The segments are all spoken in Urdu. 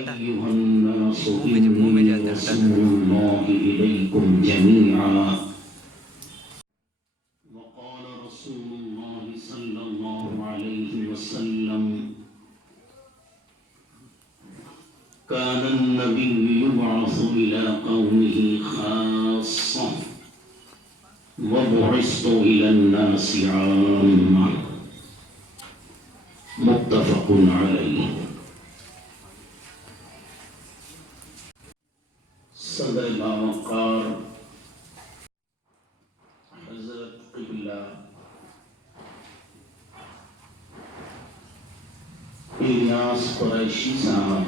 بیٹا أيها الناس منہ میں إني جاتا ہے رسول الله إليكم جميعا وقال رسول الله صلى الله عليه وسلم كان النبي يبعث إلى قومه خاصة وبعثت إلى الناس عامة متفق عليه. صدر باوقار حضرت قبلہ الیاس قریشی صاحب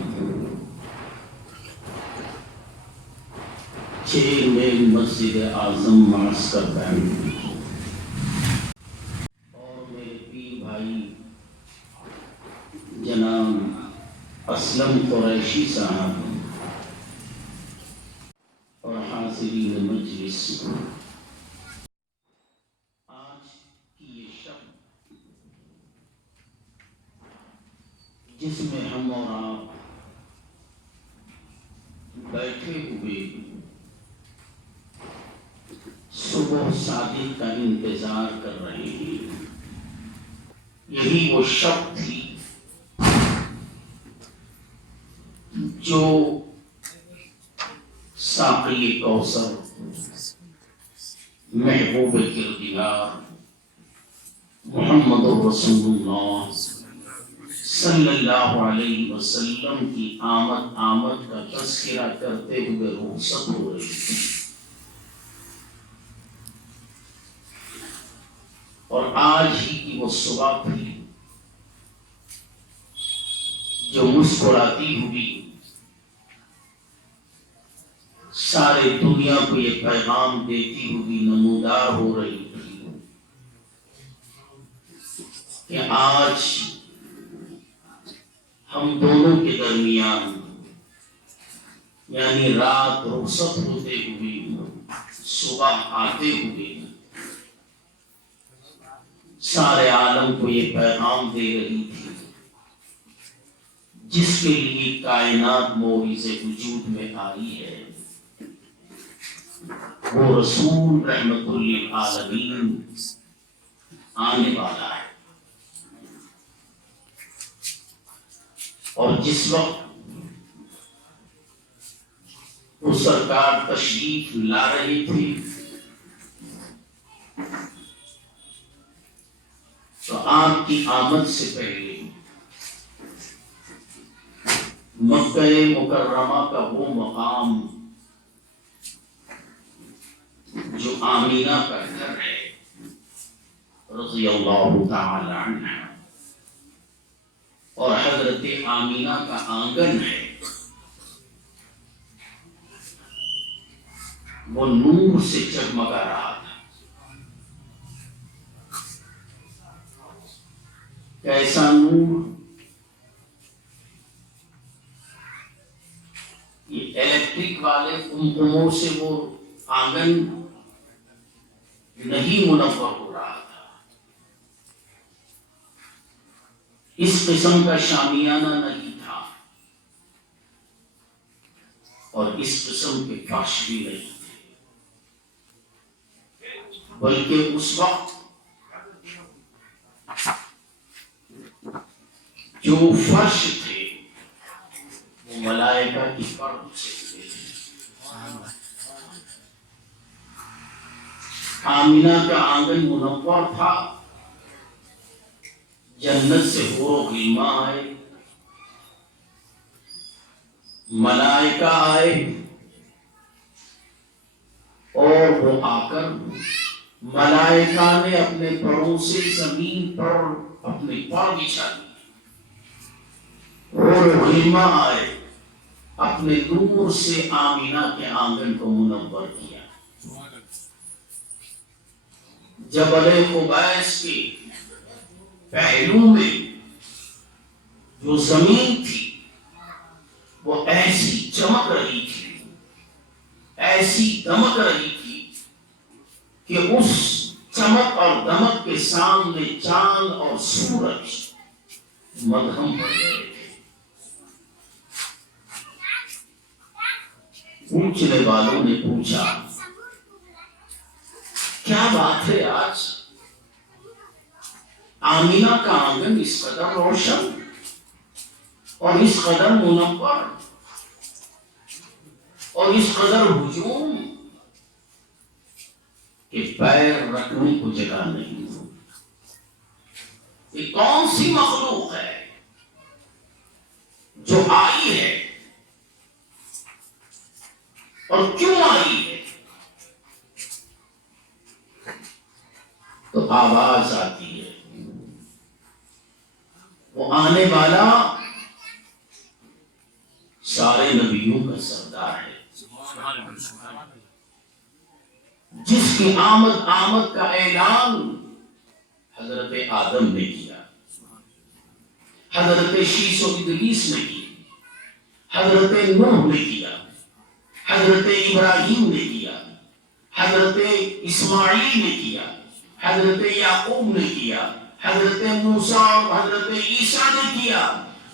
چیئرمین مسجد اعظم معسکر بینک اور میرے پیر بھائی جناب اسلم قریشی صاحب اور حاضرین مجلس، آج کی یہ شب جس میں ہم اور آپ بیٹھے ہوئے صبح صادق کا انتظار کر رہے ہیں، یہی وہ شب تھی جو ساقی کوثر محبوب کردگار محمد رسول اللہ صلی اللہ علیہ وسلم کی آمد کا تذکرہ کرتے ہوئے رخصت ہو رہی تھی، اور آج ہی کی وہ صبح تھی جو مسکراتی ہوئی سارے دنیا کو یہ پیغام دیتی ہوئی نمودار ہو رہی تھی کہ آج ہم دونوں کے درمیان، یعنی رات رخصت ہوتے ہوئے صبح آتے ہوئے، سارے عالم کو یہ پیغام دے رہی تھی جس کے لیے کائنات موعظ وجود میں آئی ہے، وہ رسول رحمت للعالمین آنے والا ہے۔ اور جس وقت وہ سرکار تشریف لا رہی تھی تو آپ کی آمد سے پہلے مکہ مکرمہ کا وہ مقام جو آمینہ کا گھر ہے رضی اللہ تعالی عنہ، اور حضرت آمینہ کا آنگن ہے، وہ نور سے جگمگا رہا تھا۔ کیسا نور؟ یہ الیکٹرک والے قمقموں سے وہ آنگن نہیں منور ہو رہا تھا، اس قسم کا شامیانہ نہیں تھا، اور اس قسم کے فرش بھی نہیں تھے، بلکہ اس وقت جو فرش تھے وہ ملائکہ کی فرش سے تھے۔ آمینہ کا آنگن منور تھا، جنت سے حور و غلماں آئے، ملائکہ آئے، اور وہ آ کر ملائکہ نے اپنے پروں سے زمین پر اپنے پاؤں بچھا دیے، حور و غلماں آئے، اپنے نور سے آمینہ کے آنگن کو منور کیا۔ جبل قبیس کے پہلو میں جو زمین تھی وہ ایسی چمک رہی تھی، ایسی دمک رہی تھی کہ اس چمک اور دمک کے سامنے چاند اور سورج مدھم پڑ گئے تھے۔ پوچھنے والوں نے پوچھا کیا بات ہے آج آمینہ کا آنگن اس قدر روشن اور اس قدر منور اور اس قدر ہجوم کہ پیر رکھنے کو جگہ نہیں؟ یہ کون سی مخلوق ہے جو آئی ہے اور کیوں آئی ہے؟ تو آواز آتی ہے وہ آنے والا سارے نبیوں کا سردار ہے، جس کی آمد کا اعلان حضرت آدم نے کیا، حضرت شیس و ادریس نے کی، حضرت نوح نے کیا، حضرت ابراہیم نے کیا، حضرت اسماعیل نے کیا، حضرت یعقوب نے کیا، حضرت موسیٰ اور حضرت عیسیٰ نے کیا۔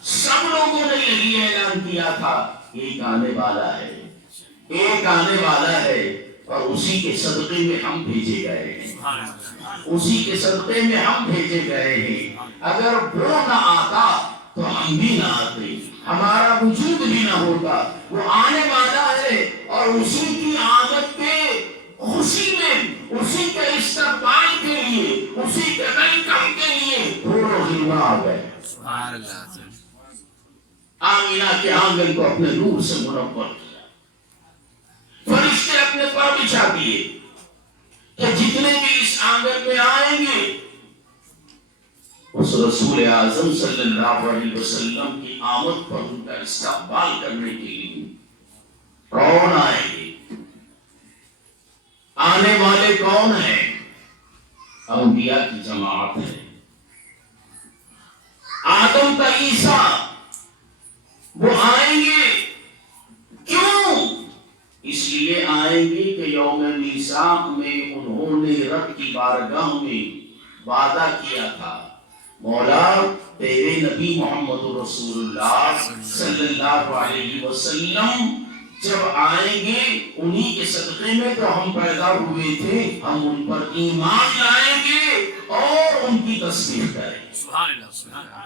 سب لوگوں نے یہی اعلان کیا تھا ایک آنے والا ہے، ایک آنے والا ہے، اور اسی کے صدقے میں ہم بھیجے گئے ہیں، اسی کے صدقے میں ہم بھیجے گئے ہیں۔ اگر وہ نہ آتا تو ہم بھی نہ آتے، ہمارا وجود بھی نہ ہوتا۔ وہ آنے والا ہے اور اسی کی آمد کے خوشی میں، اسی کے استقبال کے لیے، اسی کے ویلکم کے لیے پورا غلبہ آ گئے۔ آمینہ کے آنگن کو اپنے نور سے منور کیا، فرشتے اپنے پر بچھا دیے کہ جتنے بھی اس آنگن میں آئیں گے اس رسول اعظم صلی اللہ علیہ وسلم کی آمد پر ان کا استقبال کرنے کے لیے کون آئیں گے؟ آنے والے کون ہیں؟ انبیاء کی جماعت ہے، آدم کا عیسیٰ، وہ آئیں گے۔ کیوں؟ اس لیے آئیں گے کہ یوم میثاق میں انہوں نے رب کی بارگاہ میں وعدہ کیا تھا، مولا تیرے نبی محمد رسول اللہ صلی اللہ علیہ وسلم جب آئیں گے انہی کے صدقے میں تو ہم پیدا ہوئے تھے، ہم ان پر ایمان لائیں گے اور ان کی تصدیق کریں گے۔ سبحان اللہ، سبحان اللہ۔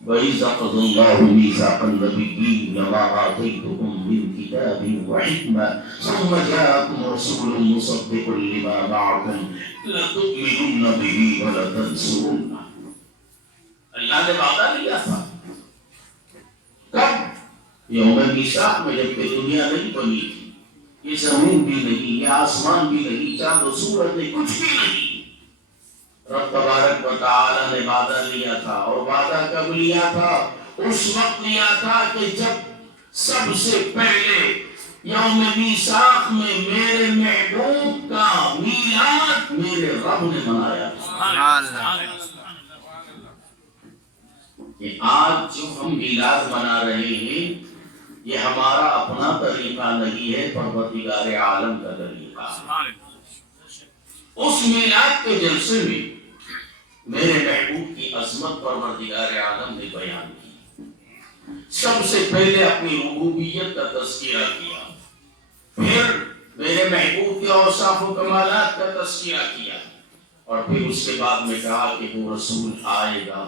وَإِذَا قَضَى اللَّهُ مِيثَاقَ النَّبِيِّينَ لَمَا آتَيْتُكُم مِّن كِتَابٍ وَحِكْمَةٍ ثُمَّ جَاءَكُمْ رَسُولٌ مُّصَدِّقٌ لِّمَا مَعَكُمْ لَتُؤْمِنُنَّ بِهِ وَلَتَنصُرُنَّهُ۔ اللہ نے وعدہ لیا تھا کب؟ یوم میثاق میں، جب کہ دنیا نہیں بنی تھی، یہ زمین بھی نہیں، یہ آسمان بھی نہیں، چاند و سورج نہیں، کچھ بھی نہیں۔ رب تبارک و تعالی نے وعدہ لیا تھا، اور وعدہ کب لیا تھا؟ اس وقت لیا تھا کہ جب سب سے پہلے یوم میثاق میں میرے محبوب کا میلاد میرے رب نے منایا تھا۔ کہ آج جو ہم میلاد منا رہے ہیں یہ ہمارا اپنا طریقہ نہیں ہے، پروردگار عالم کا طریقہ۔ اس میلاد کے جلسے میں میرے محبوب کی عظمت پروردگار عالم نے بیان کی۔ سب سے پہلے اپنی ربوبیت کا تذکرہ کیا، پھر میرے محبوب کے اوصاف و کمالات کا تذکرہ کیا، اور پھر اس کے بعد میں کہا کہ وہ رسول آئے گا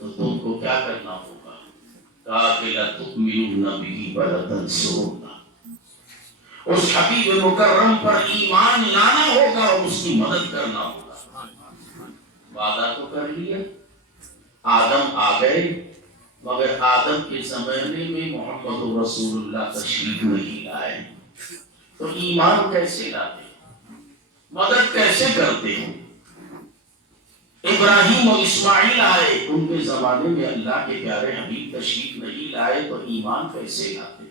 تو تم کو کیا کرنا ہوگا؟ کہا کہ لَتُؤْمِنُنَّ بِهِ وَلَتَنصُرُنَّهُ، اس حبیب مکرم پر ایمان لانا ہوگا اور اس کی مدد کرنا ہوگا۔ وعدہ تو کر لیا، آدم آ گئے، مگر آدم کے زمانے میں محمد رسول اللہ تشریف نہیں لائے، تو ایمان کیسے لاتے؟ مدد کیسے کرتے ہیں؟ ابراہیم اور اسماعیل آئے، ان کے زمانے میں اللہ کے پیارے حبیب تشریف نہیں لائے، تو ایمان کیسے لاتے؟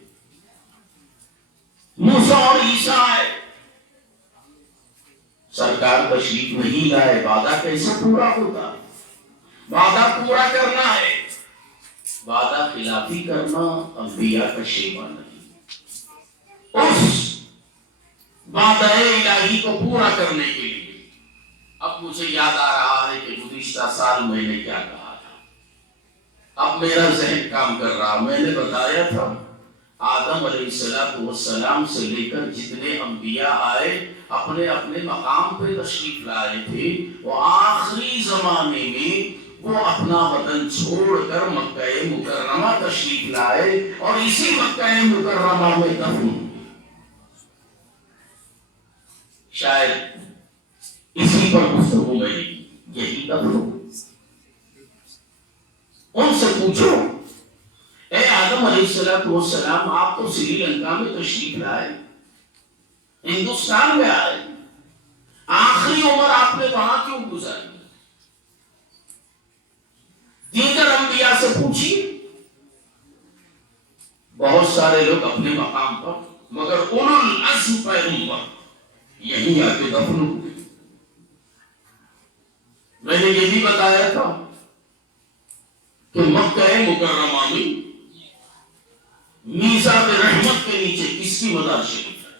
موسیٰ اور عیسیٰ آئے، سرکار تشریف نہیں لائے، وعدہ کیسے پورا ہوتا؟ وعدہ پورا کرنا ہے، وعدہ خلافی کرنا انبیاء کا شیوا نہیں۔ اس وعدہ الہی کو پورا کرنے کے لیے اب مجھے یاد آ رہا ہے کہ گزشتہ سال میں نے کیا کہا تھا، اب میرا ذہن کام کر رہا۔ میں نے بتایا تھا آدم علیہ السلام سے لے کر جتنے انبیاء آئے اپنے اپنے مقام پہ تشریف لائے تھے، وہ آخری زمانے میں وہ اپنا وطن چھوڑ کر مکہ مکرمہ تشریف لائے اور اسی مکہ مکرمہ میں دفن ہوئے۔ شاید اسی پر گفتگو میں یہی دفن ہو۔ ان سے پوچھو، اے آدم علیہ السلام، آپ تو سری لنکا میں تشریف لائے، ہندوستان میں آئے، آخری عمر آپ نے وہاں کیوں گزاری؟ دیگر انبیاء سے پوچھیے، بہت سارے لوگ اپنے مقام پر، مگر اولو العزم پیغمبر یہیں آ کے دفن ہوئے۔ میں نے یہ بھی بتایا تھا کہ مکہ مکرمہ میں میزاب رحمت کے نیچے کس کی مزار شریف ہے؟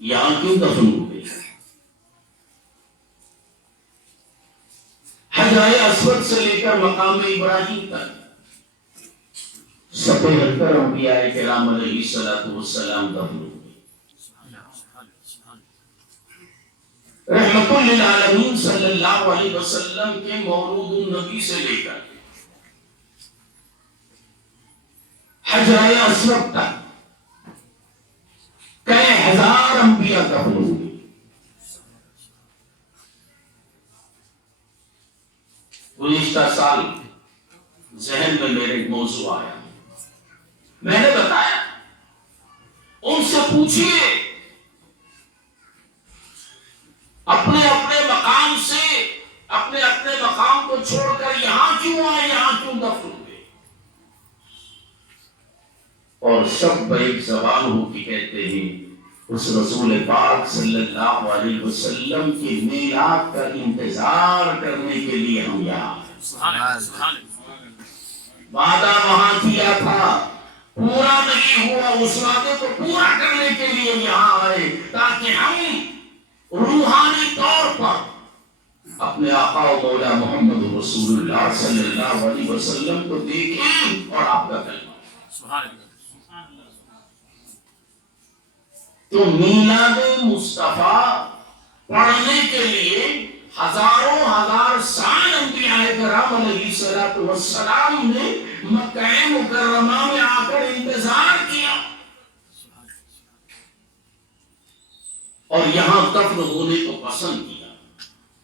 یہاں کیوں دفن ہوئے؟ حجر اسود سے لے کر مقام ابراہیم تک 77 انبیاء کرام علیہ السلام دفن ہوئے۔ رحمت للعالمین صلی اللہ علیہ وسلم کے مولود النبی سے لے کر حجر اسود تک کئی ہزار انبیاء دفن ہوئے۔ گزشتہ سال ذہن میں میرے ایک موضوع آیا، میں نے بتایا ان سے پوچھئے اپنے اپنے مقام سے، اپنے اپنے مقام کو چھوڑ کر یہاں کیوں آئے، یہاں کیوں دفن ہوئے؟ اور سب ایک زبان ہو کے کہتے ہیں اس رسول پاک صلی اللہ علیہ وسلم کے میلاد کا انتظار کرنے کے لیے ہم یہاں ہیں۔ وعدہ وہاں کیا تھا، پورا نہیں ہوا، اس وعدے کو پورا کرنے کے لیے یہاں آئے تاکہ ہم روحانی طور پر اپنے آقا و مولا محمد رسول اللہ صلی اللہ علیہ وسلم کو دیکھیں اور آپ کا کلمہ۔ تو میلاد مصطفیٰ پڑھنے کے لیے ہزاروں ہزار سال انبیاء کرام علیہ السلام نے مکہ مکرمہ میں آ کر انتظار کیا اور یہاں دفن ہونے کو پسند کیا۔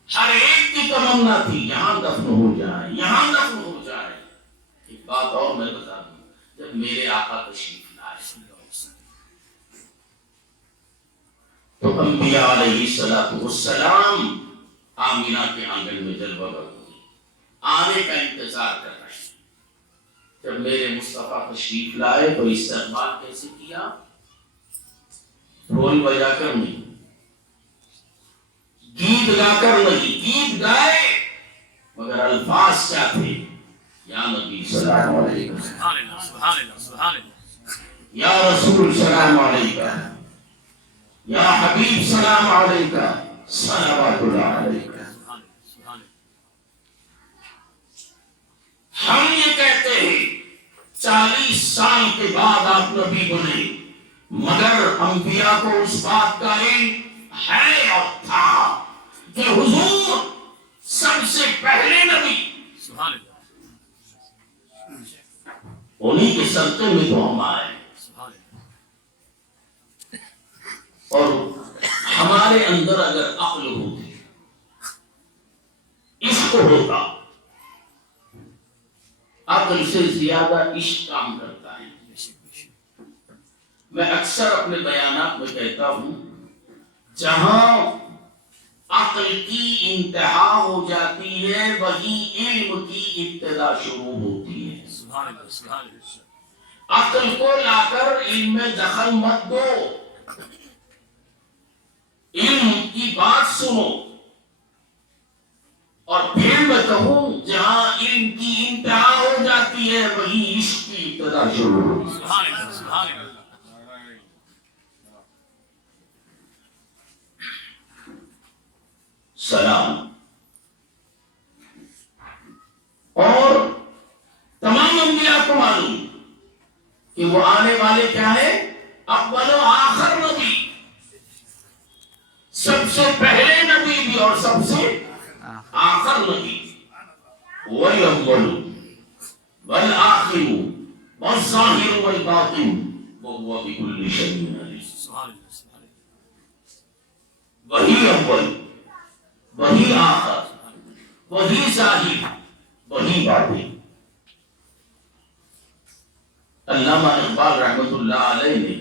ہر ایک کی تمنا تھی یہاں دفن ہو جائے، یہاں دفن ہو جائے۔ ایک بات اور میں بتا دوں، جب میرے آقا تشریف لائے تو انبیاء علیہ السلام آمینہ کے آنگن میں جلوہ گر ہوئی، آنے کا انتظار کر رہے ہیں۔ جب میرے مصطفیٰ تشریف لائے تو استقبال کیسے کیا؟ ڈھول بجا کر نہیں، گیت گا کر نہیں، گیت گائے مگر الفاظ کیا تھے؟ یا نبی سلام علیکم، یا رسول سلام علیکم، یا حبیب سلام علیکہ، صلوات اللہ علیکہ۔ ہم یہ کہتے ہیں 40 سال کے بعد آپ نبی بنے، مگر انبیاء کو اس بات کا علم ہے اور تھا کہ حضور سب سے پہلے نبی، انہی کے صدقے میں تو ہم آئے۔ اور ہمارے اندر اگر عقل ہوتی، عشق ہوتا، عقل سے زیادہ عشق کام کرتا ہے۔ میں اکثر اپنے بیانات میں کہتا ہوں جہاں عقل کی انتہا ہو جاتی ہے وہی علم کی ابتدا شروع ہوتی ہے۔ عقل کو لا کر علم میں دخل مت دو، علم کی بات سنو، اور پھر میں کہوں جہاں علم کی انتہا ہو جاتی ہے وہی عشق کی ابتدا شروع ہوتی ہے۔ سلام۔ اور تمام انبیاء کو معلوم کہ وہ آنے والے کیا ہے؟ اول و آخر نبی، سب سے پہلے نبی بھی اور سب سے آخر نبی. وَالْأَوَّلُ وَالْآخِرُ وَالظَّاهِرُ وَالْبَاطِنُ وَهُوَ بِكُلِّ شَيْءٍ عَلِيمٌ. وہی اول، وہی آخر، وہی ظاہر، وہی باطن. علامہ اقبال رحمۃ اللہ علیہ نے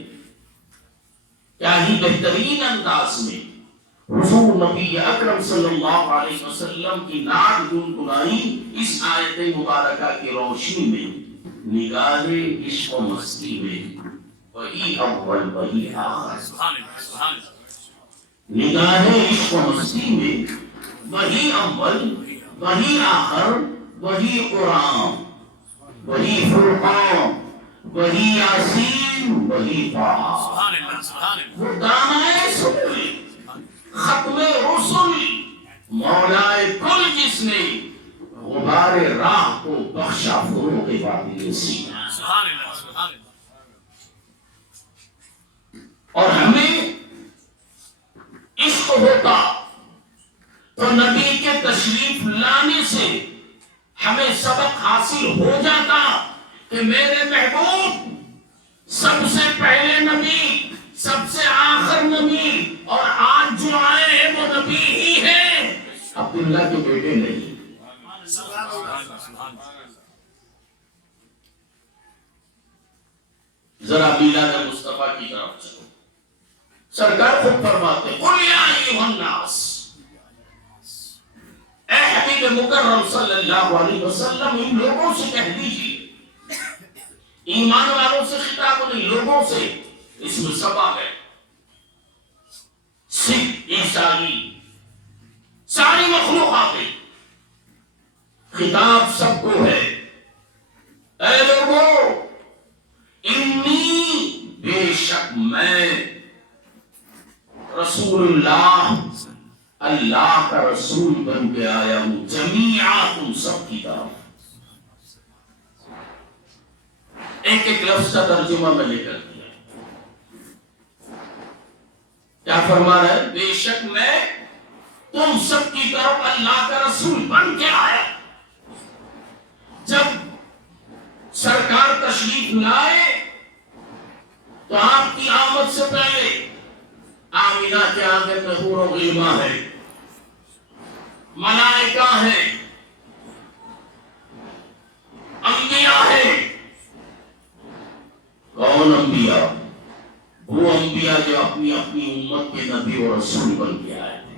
کیا ہی بہترین انداز میں حضور نبی اکرم صلی اللہ علیہ وسلم کی نعت گنگنائی اس آیت مبارکہ کی روشنی میں. نگاہ عشق و مستی میں وہی اول وہی آخر، نگاہ عشق و مستی میں وہی اول وہی آخر، وہی قرآن، وہی فرقان، وہی یاسین، وہی طٰہٰ. وہ دامنِ سبل، ختم رسل، مولائے کل جس نے غبار راہ کو بخشا فروغ باطن سینہ. اور ہمیں عشق ہوتا تو نبی کے تشریف لانے سے ہمیں سبق حاصل ہو جاتا کہ میرے محبوب سب سے پہلے نبی، سب سے آخر نبی، اور آج جو آئے ہیں وہ نبی ہی ہیں، عبداللہ کے بیٹے نہیں. ذرا میلاد مصطفیٰ کی طرف چلو. سرکار خود فرماتے قل یا ایھا الناس، اے حبیب مکرم صلی اللہ علیہ وسلم ان لوگوں سے کہہ دیجیے، ایمان والوں سے خطاب نہیں، لوگوں سے. اس میں سبا ہے، سکھ، عیسائی، ساری مخلوقات، خطاب سب کو ہے. اے لوگوں، انی، بے شک میں، رسول اللہ، اللہ کا رسول بن کے آیا ہوں، جمیعا تم سب کی طرف. ایک ایک لفظ کا ترجمہ میں لے کر دیا. کیا فرما رہا ہے؟ بے شک میں تم سب کی طرف اللہ کا رسول بن کے آیا. جب سرکار تشریف لائے تو آپ کی آمد سے پہلے آمینہ کے آنگن میں حور و غلماں ہے، ملائکہ ہیں، انبیاء ہیں. کون انبیاء؟ وہ انبیاء جو اپنی اپنی امت کے نبی اور رسول بن کے آئے تھے،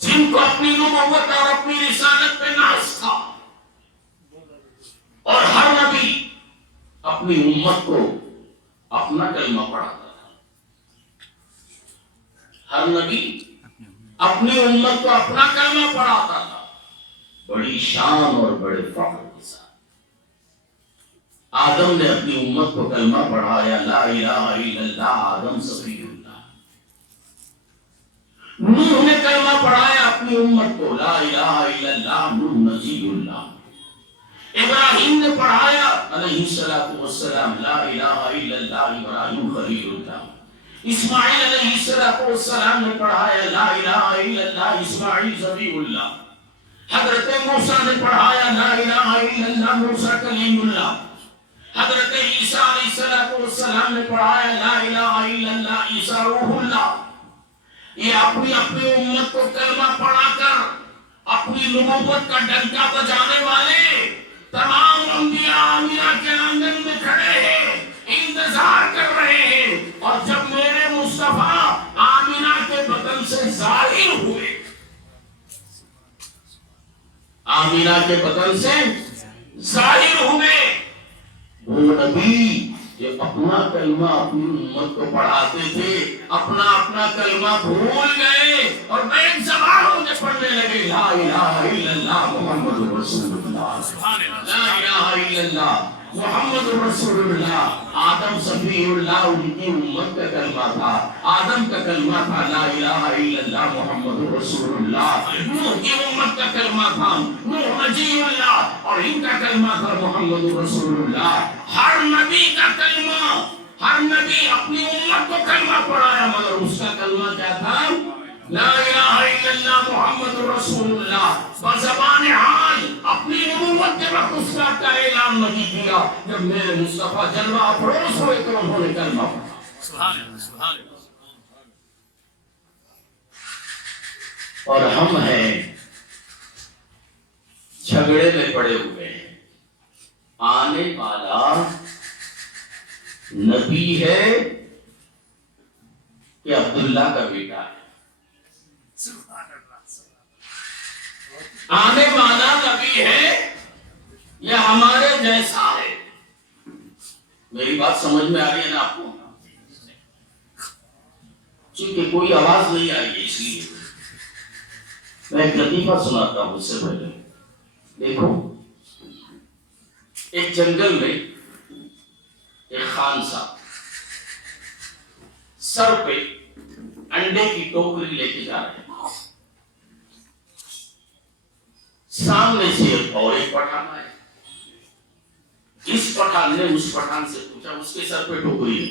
جن کو اپنی نبوت اور اپنی رسالت پہ ناز تھا. اور ہر نبی اپنی امت کو اپنا کلمہ پڑھاتا تھا. ہر نبی اپنی امت کو اپنا کلمہ پڑھاتا تھا، بڑی شان اور بڑے فخر کے ساتھ. آدم نے اپنی امت کو کلمہ پڑھایا، لا الہ الا اللہ، آدم صفی اللہ. نوح نے کلمہ پڑھایا اپنی امت کو، لا الہ الا اللہ، نوح نجی اللہ. ابراہیم نے پڑھایا علیہ السلام، لا الہ الا اللہ، ابراہیم خلیل اللہ. اسماعیل علیہ السلام نے پڑھایا لا الہ الا اللہ، اسماعیل ذبیح اللہ. حضرت موسیٰ نے پڑھایا لا الہ الا اللہ، موسیٰ کلیم اللہ. حضرت عیسیٰ علیہ السلام نے پڑھایا لا الہ الا اللہ، عیسیٰ روح اللہ. یہ اپنی اپنی امت کو کلمہ پڑھا کر اپنی نبوت کا ڈنکا بجانے والے تمام انبیاء آمینہ کے آنگن میں کھڑے ہیں، انتظار کر رہے ہیں. اور جب میرے مصطفیٰ آمینہ کے بطن سے ظاہر ہوئے، آمینہ کے بطن سے ظاہر ہوئے، وہ نبی جو اپنا کلمہ اپنی امت کو پڑھاتے تھے، اپنا اپنا کلمہ بھول گئے اور ایک زبان ہو کے پڑھنے لگے، لا الہ الا اللہ محمد رسول اللہ، لا الہ الا اللہ محمد رسول اللہ. آدم صفی اللہ ان کی امت کا کلمہ تھا، آدم کا کلمہ تھا لا الہ الا اللہ محمد رسول اللہ. نوح کی امت کا کلمہ تھا، نوح نجی اللہ. اور ابراہیم کا کلمہ کر محمد رسول اللہ. ہر نبی کا کلمہ، ہر نبی اپنی امت کو کلمہ پڑھایا، مگر اس کا کلمہ کیا تھا؟ لا الہ الا اللہ محمد رسول اللہ. بزبان حال اپنی نبوت کے وقت اس بات کا اعلان نہیں کیا. جب میرے مصطفیٰ جلوہ افروز ہوئے تو انہوں نے کلمہ پڑھا. سبحان اللہ، سبحان اللہ. اور ہم ہیں جھگڑے میں پڑے ہوئے ہیں. آنے والا نبی ہے کہ عبداللہ کا بیٹا ہے؟ آنے والا نبی ہے یا ہمارے جیسا ہے؟ میری بات سمجھ میں آ رہی ہے نا آپ کو؟ چونکہ کوئی آواز نہیں آئی ہے اس لیے میں ایک لطیفہ سناتا ہوں. اس سے پہلے دیکھو، ایک جنگل میں ایک خان صاحب سر پہ انڈے کی ٹوکری لے کے جا رہے ہیں. سامنے سے اور ایک پٹھان آئے. اس پٹھان نے اس پٹھان سے پوچھا، اس کے سر پہ ٹوکری ہے،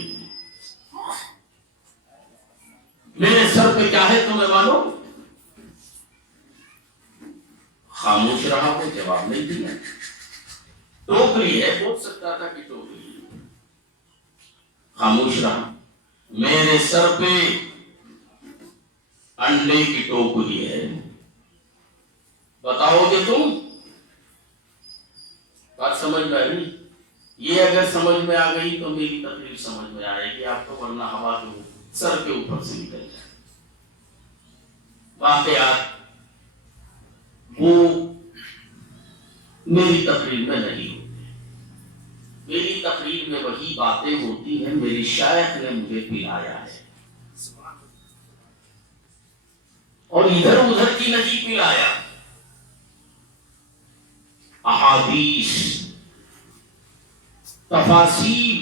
میرے سر پہ کیا ہے تمہیں معلوم؟ خاموش رہا، وہ جواب نہیں دیا. ٹوکری ہے، بول سکتا تھا کہ ٹوکری ہے. خاموش رہا. میرے سر پہ انڈے کی ٹوکری ہے، بتاؤ گے تم؟ بات سمجھ میں آئی؟ یہ اگر سمجھ میں آ گئی تو میری تقریر سمجھ میں آئے گی آپ کو، ورنہ ہوا کے سر کے اوپر سے نکل جائے. واقعات وہ میری تقریر میں نہیں ہوتے. میری تقریر میں وہی باتیں ہوتی ہیں میری شیخ نے مجھے پلایا ہے، اور ادھر ادھر کی نہیں پلایا. احادیث تفاصیل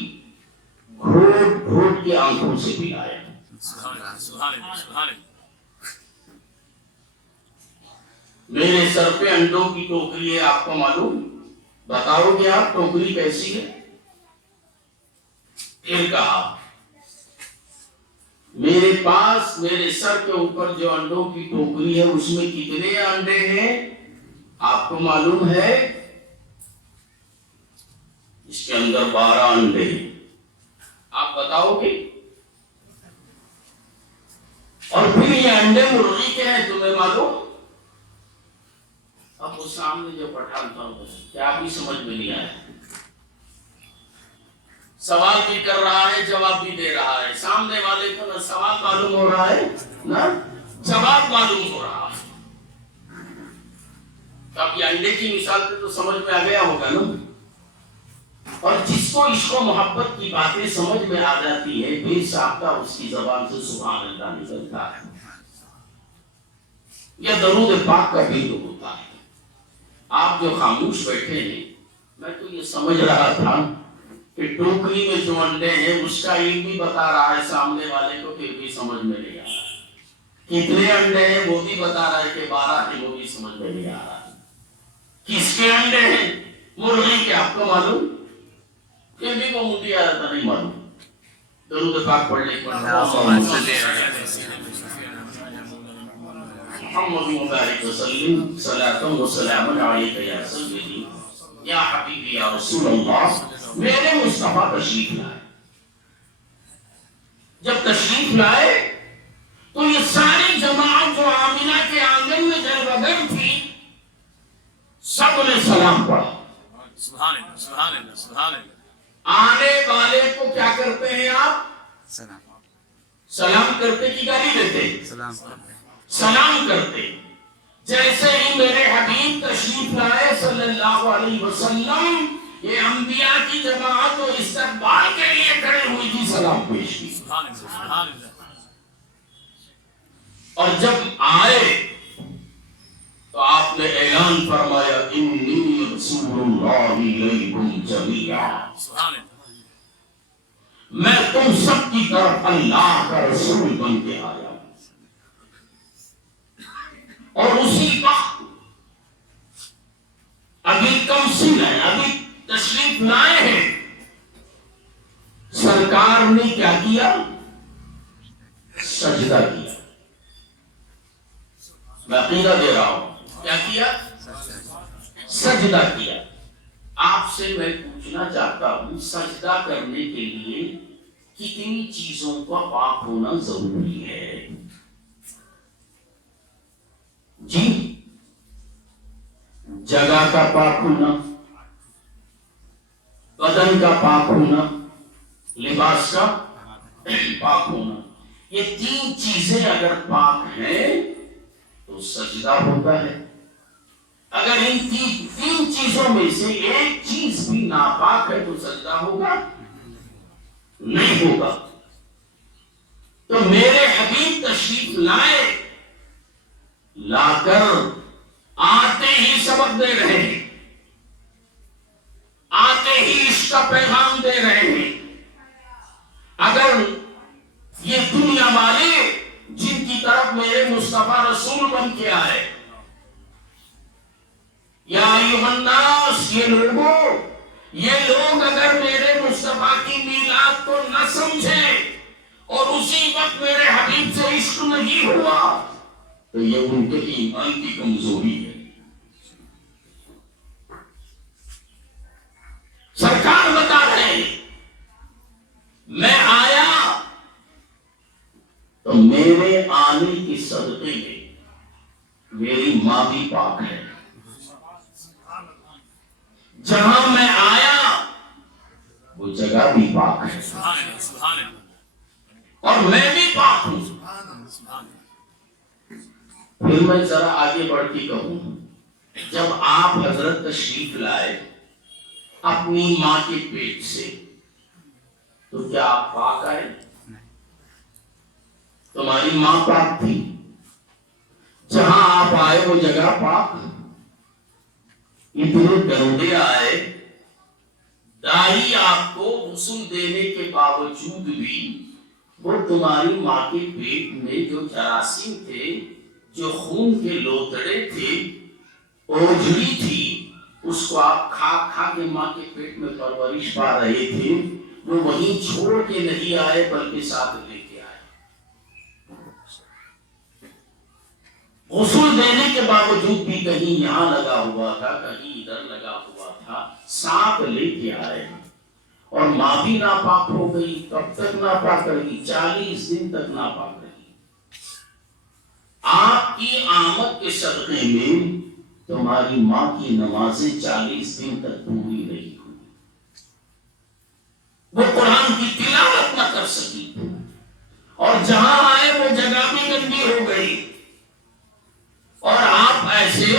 گھوٹ گھوٹ کے آنکھوں سے پلایا. میرے سر پہ انڈوں کی ٹوکری ہے، آپ کو معلوم؟ بتاؤ گے آپ ٹوکری کیسی ہے؟ پھر کہا میرے پاس میرے سر کے اوپر جو انڈوں کی ٹوکری ہے اس میں کتنے انڈے ہیں آپ کو معلوم ہے؟ اس کے اندر 12 انڈے ہیں. آپ بتاؤ گے؟ اور پھر یہ انڈے مرغی کے ہیں تمہیں معلوم؟ اب وہ سامنے جو پٹھان تھا کیا بھی سمجھ میں نہیں آیا. سوال بھی کر رہا ہے، جواب بھی دے رہا ہے. سامنے والے کو نہ سوال معلوم ہو رہا ہے نہ جواب معلوم ہو رہا ہے. اب یہ انڈے کی مثال پہ تو سمجھ میں آ گیا ہوگا نا. اور جس کو عشق و محبت کی باتیں سمجھ میں آ جاتی ہے بے ساختہ اس کی زبان سے سبحان اللہ نکلتا ہے. یہ درود پاک کا بھی ہوتا ہے. آپ جو خاموش بیٹھے ہیں، میں تو یہ سمجھ رہا تھا کہ ٹوکری میں جو انڈے ہیں اس کا علم بھی بتا رہا ہے سامنے والے کو، پھر بھی سمجھ میں نہیں آ رہا. کتنے انڈے ہیں وہ بھی بتا رہا ہے کہ 12 ہیں، وہ بھی سمجھ میں نہیں آ رہا. کس کے انڈے ہیں؟ مرغی کے. آپ کو معلوم؟ یہ بھی کو مجھے آتا نہیں معلوم. درود پاک پڑھنے کے محمد مبارک وسلم صلاۃ و سلام علیک یا سیدی یا حبیبی یا رسول اللہ. میرے مصطفیٰ تشریف لائے. جب تشریف لائے تو یہ ساری جماعت جو آمنہ کے آنگن میں جلوگر تھی سب نے سلام پڑھا. سبحان اللہ، سبحان اللہ، سبحان اللہ. آنے والے کو کیا کرتے ہیں آپ؟ سلام کرتے کی گالی دیتے؟ سلام کرتے. جیسے ہی میرے حبیب تشریف لائے صلی اللہ علیہ وسلم، یہ انبیاء کی جماعت و استقبال کے لیے کھڑے ہوئی تھی، سلام پیش کی. اور جب آئے تو آپ نے اعلان فرمایا انی رسول اللہ الیکم جمیعا. میں تم سب کی طرف اللہ کا رسول بن کے آیا ہوں. اور اسی وقت ابھی کم سے محسن ہیں، ابھی تشریف لائے ہیں. سرکار نے کیا کیا؟ سجدہ کیا. میں عقیدہ دے رہا ہوں، کیا کیا؟ سجدہ کیا. آپ سے میں پوچھنا چاہتا ہوں، سجدہ کرنے کے لیے کتنی چیزوں کا پاک ہونا ضروری ہے؟ جی، جگہ کا پاک ہونا، بدن کا پاک ہونا، لباس کا پاک ہونا. یہ 3 چیزیں اگر پاک ہیں تو سجدہ ہوتا ہے. اگر ان 3 چیزوں میں سے ایک چیز بھی ناپاک ہے تو سجدہ ہوگا؟ نہیں ہوگا. تو میرے حبیب تشریف لائے، لا کر آتے ہی سبق دے رہے ہیں، آتے ہی اس کا پیغام دے رہے ہیں. اگر یہ دنیا والے جن کی طرف میرے مصطفیٰ رسول بن کے آئے، یا ایھا الناس، یہ لوگ اگر میرے مصطفیٰ کی میلاد کو نہ سمجھیں اور اسی وقت میرے حبیب سے عشق نہیں ہوا تو یہ ان کے ایمان کی کمزوری ہے. سرکار بتا رہے ہیں، میں آیا تو میرے آنے کی صدقے میں میری ماں بھی پاک ہے. جہاں میں آیا وہ جگہ بھی پاک ہے اور میں بھی پاک ہوں. پھر میں ذرا آگے بڑھ کے کہوں، جب آپ حضرت تشریف لائے اپنی ماں کے پیٹ سے تو کیا آپ پاک آئے؟ تمہاری ماں پاک تھی، جہاں آپ آئے وہ جگہ پاک. اتنے درودے آئے، دائی آپ کو غسل دینے کے باوجود بھی وہ تمہاری ماں کے پیٹ میں جو جراثیم تھے، جو خون کے لوتڑے تھے، اوجڑی تھی، اس کو آپ کھا کھا کے ماں کے پیٹ میں پرورش پا رہے تھے، وہ وہیں چھوڑ کے نہیں آئے بلکہ ساتھ لے کے آئے. غسل دینے کے باوجود بھی کہیں یہاں لگا ہوا تھا، کہیں ادھر لگا ہوا تھا، ساتھ لے کے آئے. اور ماں بھی ناپاک ہو گئی. کب تک ناپاک رہی؟ 40 دن تک ناپاک رہی. آپ کی آمد کے صدقے میں تمہاری ماں کی نمازیں 40 دن تک پوری نہیں ہوئی. وہ قرآن کی تلاوت نہ کر سکی اور جہاں آئے وہ جگہ بھی گندی ہو گئی. اور آپ ایسے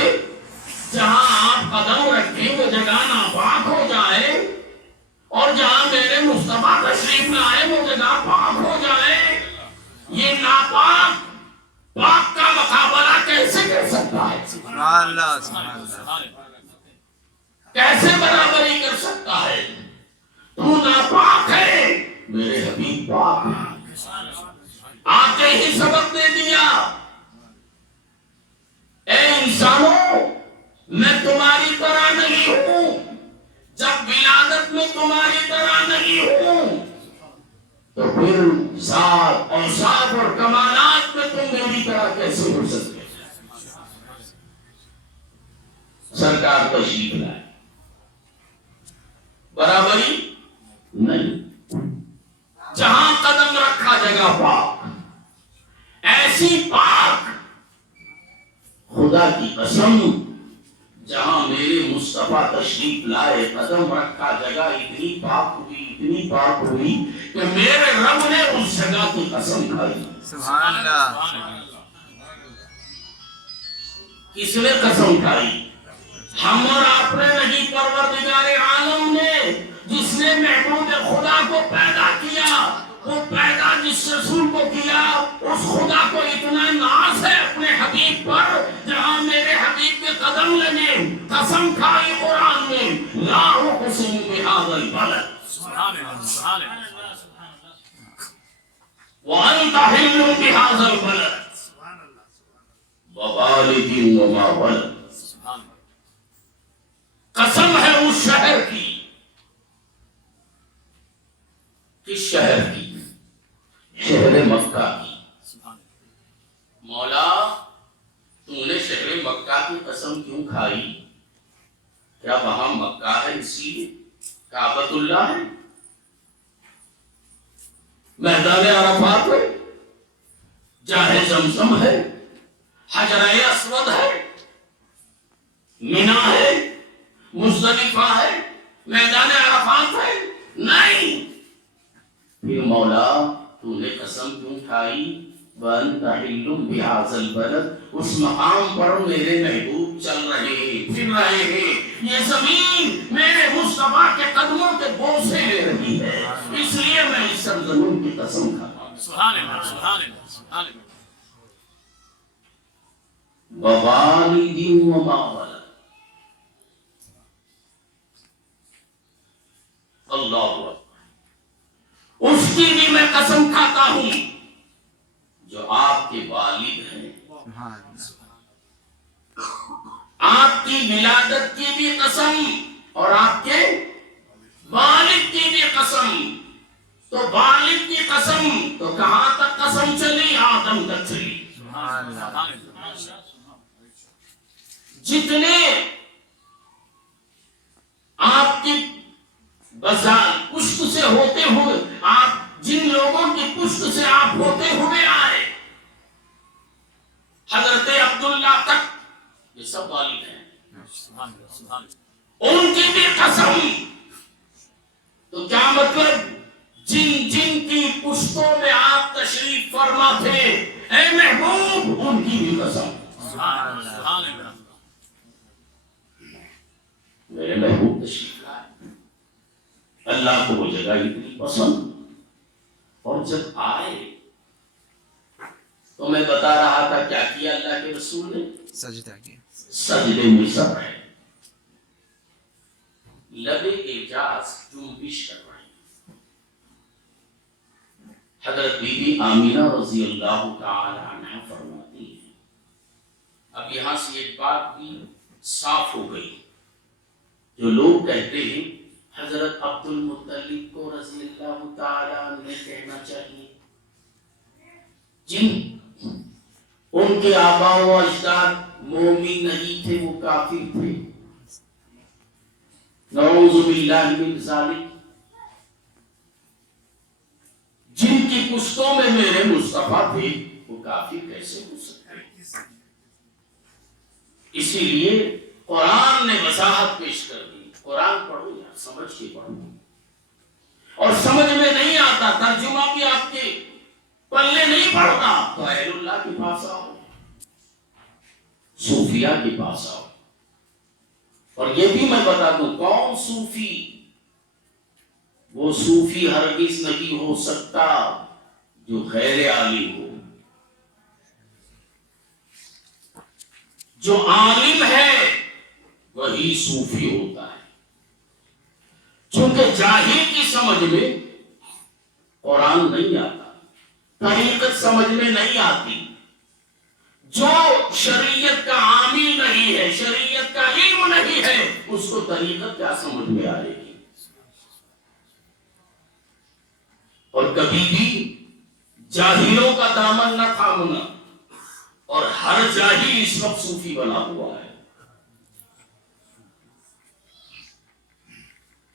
جہاں آپ قدم رکھیں وہ جگہ ناپاک ہو جائے اور جہاں میرے مصطفیٰ تشریف لائے وہ جگہ پاک ہو جائے. یہ ناپاک پاک کا مقابلہ کیسے کر سکتا ہے؟ کیسے برابری کر سکتا ہے؟ تو ناپاک ہے، میرے حبیب پاک ہے. آتے ہی سبق دے دیا، اے انسانوں، میں تمہاری طرح نہیں ہوں. جب ولادت میں تمہاری طرح نہیں ہوں تو پھر ذات اوصاف اور کمالات میں تم میری طرح کیسے ہو سکتے؟ سرکار تشریف لائے، برابری نہیں. جہاں قدم رکھا جگہ پاک، ایسی پاک خدا کی قسم، جہاں میرے مصطفیٰ تشریف لائے قدم رکھا جگہ اتنی پاک ہوئی کہ میرے رب نے اس جگہ کی قسم کھائی. سبحان اللہ. کس نے قسم کھائی؟ ہم اور آپ نے نہیں، پروردگار عالم نے، جس نے محبوب خدا کو پیدا کیا. وہ پیدا جس رسول کو کیا، اس خدا کو اتنا ناز ہے اپنے حبیب پر، جہاں میرے حبیب کے قدم لگے قسم کھائی قرآن میں، لا اقسم بہذا البلد وانت حل بہذا البلد ووالد وما ولد. قسم ہے کیا وہاں مکہ ہے اسی لیے کعبۃ اللہ ہے، میدان عرفات ہے، جاہ زمزم ہے، حجر اسود ہے، مینا ہے، مزدلفہ ہے، میدان عرفات ہے؟ نہیں۔ پھر مولا تو نے قسم کیوں کھائی وَأَنْتَ حِلٌّ بِهَٰذَا الْبَلَدِ، اس مقام پر میرے محبوب چل رہے ہیں، پھر رہے ہیں، یہ زمین میرے مصطفیٰ کے قدموں کے بوسے لے رہی ہے، اس لیے میں اس سرزمین کی قسم کھاتا ہوں۔ سبحان اللہ، سبحان اللہ، سبحان اللہ۔ وَوَالِدٍ وَمَا وَلَدَ، اللہ اکبر، اس کی بھی میں قسم کھاتا ہوں جو آپ کے والد ہیں، آپ کی ولادت کی بھی قسم اور آپ کے والد کی بھی قسم۔ تو والد کی قسم تو کہاں تک قسم چلی؟ آدم تک چلی۔ جتنے آپ کی پشت سے ہوتے ہوئے، آپ جن لوگوں کی پشت سے آپ ہوتے ہوئے آئے، حضرت عبداللہ تک، یہ سب والد ہیں، ان کی بھی قسم۔ تو کیا مطلب؟ جن جن کی پشتوں میں آپ تشریف فرما تھے، اے محبوب، ان کی بھی قسم۔ میرے محبوب تشریف لائے، اللہ کو وہ جگہ اتنی پسند، اور جب آئے تو میں بتا رہا تھا کیا کیا اللہ کے رسول نے؟ سجدہ کیا، سجدے میں سب رہے، لبے اعجاز جنبش کر رہے ہیں۔ حضرت بی بی آمینہ رضی اللہ تعالی عنہ فرماتی ہیں، اب یہاں سے ایک بات بھی صاف ہو گئی، جو لوگ کہتے ہیں حضرت عبد المطلب کو رضی اللہ تعالی عنہ کہنا چاہیے، جن ان کے آباء و اجداد مومن نہیں تھے، وہ کافر تھے، نعوذ باللہ من ذالک، جن کی پشتوں میں میرے مصطفیٰ تھے، وہ کافر کیسے ہو سکتے؟ اسی لیے قرآن نے وضاحت پیش کر دی، قرآن پڑھو یا سمجھ کے پڑھو، اور سمجھ میں نہیں آتا، ترجمہ بھی آپ کے پلے نہیں پڑتا، تو اہل اللہ کے پاس آؤ، صوفیہ کے پاس آؤ۔ اور یہ بھی میں بتا دوں، کون صوفی؟ وہ صوفی ہرگز نہیں ہو سکتا جو غیر عالم ہو، جو عالم ہے وہی صوفی ہوتا ہے، چونکہ جاہل کی سمجھ میں قرآن نہیں آتا، طریقت سمجھ میں نہیں آتی، جو شریعت کا عامل نہیں ہے، شریعت کا علم نہیں ہے، اس کو طریقت کیا سمجھ میں آئے گی؟ اور کبھی بھی جاہلوں کا دامن نہ تھامنا، اور ہر جاہل اس وقت صوفی بنا ہوا ہے،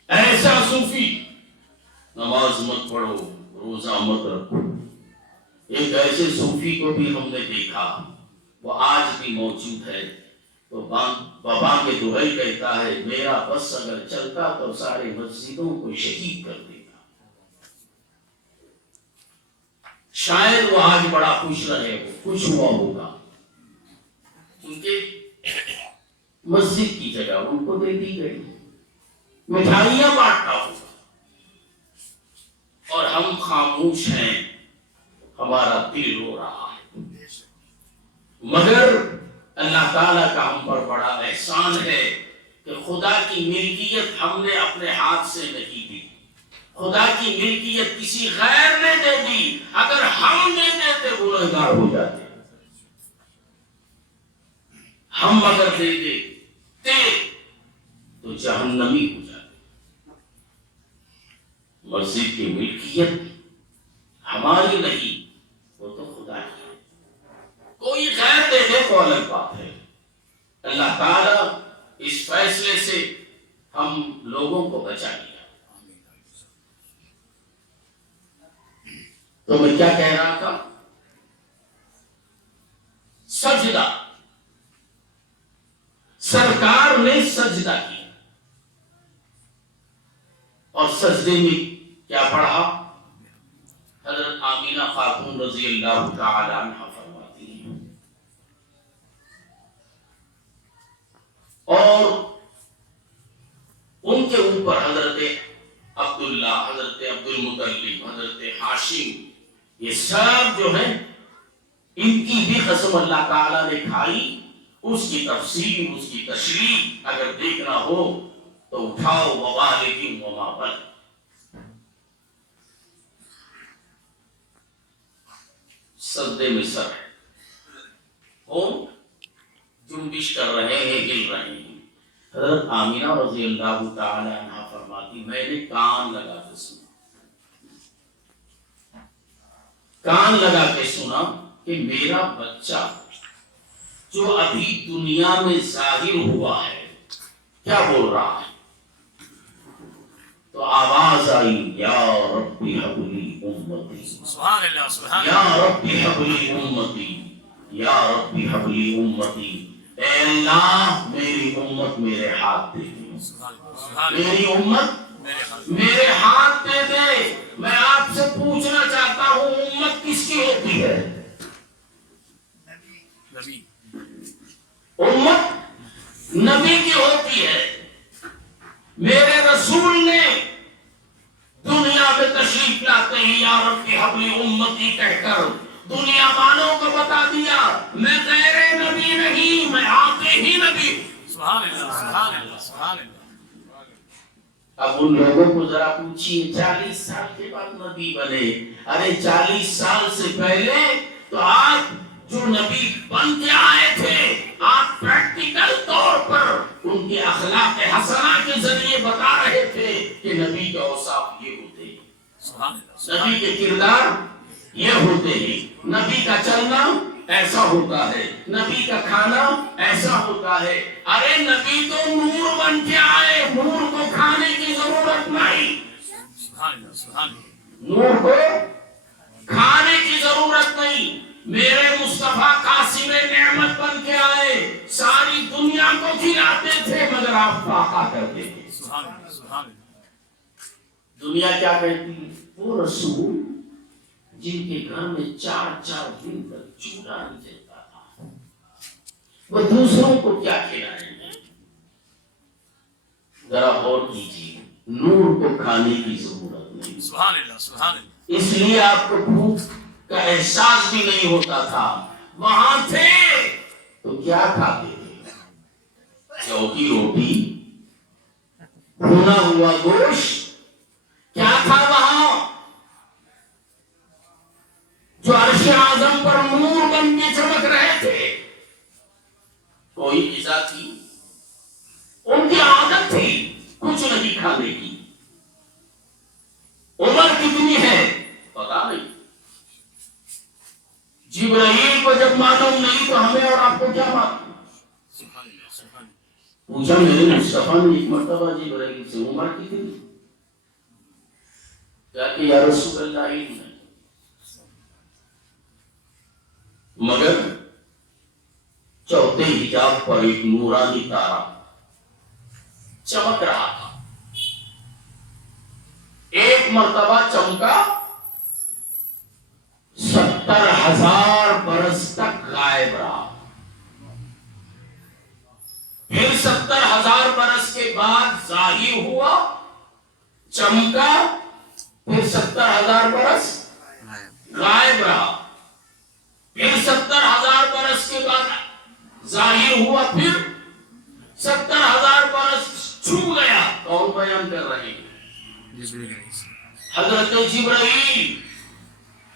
ایسا صوفی نماز مت پڑھو، روزہ مت رکھو۔ ایک ایسے صوفی کو بھی ہم نے دیکھا، وہ آج بھی موجود ہے، تو بابا کے دہائی کہتا ہے، میرا بس اگر چلتا تو سارے مسجدوں کو شہید کر دیتا۔ شاید وہ آج بڑا خوش رہے، وہ خوش ہوا ہوگا، کیونکہ مسجد کی جگہ ان کو دے دی گئی، مٹھائیاں بانٹتا ہوگا، اور ہم خاموش ہیں، ہمارا دل رو رہا ہے۔ مگر اللہ تعالیٰ کا ہم پر بڑا احسان ہے کہ خدا کی ملکیت ہم نے اپنے ہاتھ سے نہیں دی، خدا کی ملکیت کسی غیر نے دے دی، اگر ہم دے دیتے گنہگار ہو جاتے، ہم اگر دے دیتے تو جہنمی ہو جاتے۔ مسجد کی ملکیت ہماری نہیں، وہ تو خدا کی ہے، کوئی غیر دے دے تو الگ بات ہے۔ اللہ تعالیٰ اس فیصلے سے ہم لوگوں کو بچا لیا۔ تو میں کیا کہہ رہا تھا؟ سجدہ، سرکار نے سجدہ کیا اور سجدے میں کیا پڑھا؟ حضرت آمینہ خاتون رضی اللہ تعالی عنہ فرماتی ہیں اور ان کے اوپر حضرت عبداللہ، حضرت عبد المطلب، حضرت ہاشم، یہ سب جو ہیں ان کی بھی قسم اللہ تعالیٰ نے کھائی۔ اس کی تفصیل، اس کی تشریح اگر دیکھنا ہو تو اٹھاؤ ووالد وما ولد۔ سجدے میں سر ہو، جنبش کر رہے ہیں، ہل رہے ہیں۔ حضرت آمینہ رضی اللہ تعالی عنہ فرماتی میں نے کان لگا کے سنا، کان لگا کے سنا کہ میرا بچہ جو ابھی دنیا میں ظاہر ہوا ہے کیا بول رہا ہے؟ تو آواز آئی، یا ربی حب لی امتی، سبحان اللہ، سبحان یا ربی حب لی امتی، یا ربی حب لی امتی۔ اے اللہ میری امت میرے ہاتھ دے دے، میری امت میرے ہاتھ دے دے۔ میں آپ سے پوچھنا چاہتا ہوں امت کس کی ہوتی ہے؟ نبی، امت نبی کی ہوتی ہے۔ میرے رسول نے دنیا میں تشریف لاتے ہی یا رب کی حبلی امتی کہہ کر دنیا والوں کو بتا دیا میں غیر نبی نہیں، میں آتے ہی نبی ہوں۔ سبحان اللہ، سبحان اللہ، سبحان اللہ۔ اب ان لوگوں کو ذرا پوچھیے 40 سال کے بعد نبی بنے، ارے 40 سال سے پہلے تو آپ جو نبی بن کے آئے تھے آپ پریکٹیکل طور پر ان کے اخلاق حسنہ کے ذریعے بتا رہے تھے کہ نبی کے اوصاف یہ ہوتے ہیں، سبحان اللہ، نبی کے کردار یہ ہوتے ہیں، نبی کا چلنا ایسا ہوتا ہے، نبی کا کھانا ایسا ہوتا ہے۔ ارے نبی تو نور بن کے آئے، نور کو کھانے کی ضرورت نہیں، سبحان اللہ، سبحان اللہ۔ نور کو کھانے کی ضرورت نہیں۔ میرے مصطفیٰ قاسم نعمت بن کے آئے، ساری دنیا کو کھلاتے تھے مگر آپ فاقہ کرتے تھے۔ سبحان اللہ، سبحان اللہ۔ دنیا کیا کہتی ہے؟ وہ رسول جن کے گھر میں 4 دن تک چولہا نہیں جلتا تھا، وہ دوسروں کو کیا کھلائیں گے؟ ذرا غور کیجیے، نور کو کھانے کی ضرورت نہیں، سبحان اللہ، سبحان اللہ۔ اس لیے آپ کو بھوک کا احساس بھی نہیں ہوتا تھا۔ وہاں تھے تو کیا کھاتے تھے؟ جو کی روٹی، بھونا ہوا گوشت، کیا تھا وہاں؟ جو عرش اعظم پر نور بن کے چمک رہے تھے، کوئی غذا تھی، ان کی عادت تھی کچھ نہیں کھانے کی۔ عمر کتنی ہے پتا نہیں، جبرائیل کو جب معلوم نہیں تو ہمیں اور آپ کو کیا معلوم؟ سبحان اللہ، سبحان اللہ۔ پوچھا میرے مصطفیٰ نے ایک مرتبہ جبرائیل سے عمر کتنی؟ کہا کہ یا رسول اللہ علم نہیں، مگر چوتھے حجاب پر ایک نورانی تارا چمک رہا تھا، ایک مرتبہ چمکا 70,000 برس تک غائب رہا، پھر 70,000 برس کے بعد ظاہر ہوا، چمکا، پھر 70,000 برس غائب رہا، پھر 70,000 برس کے بعد ظاہر ہوا، پھر 70,000 برس چھپ گیا۔ کون بیان کر رہے ہیں؟ حضرت جبرائیل۔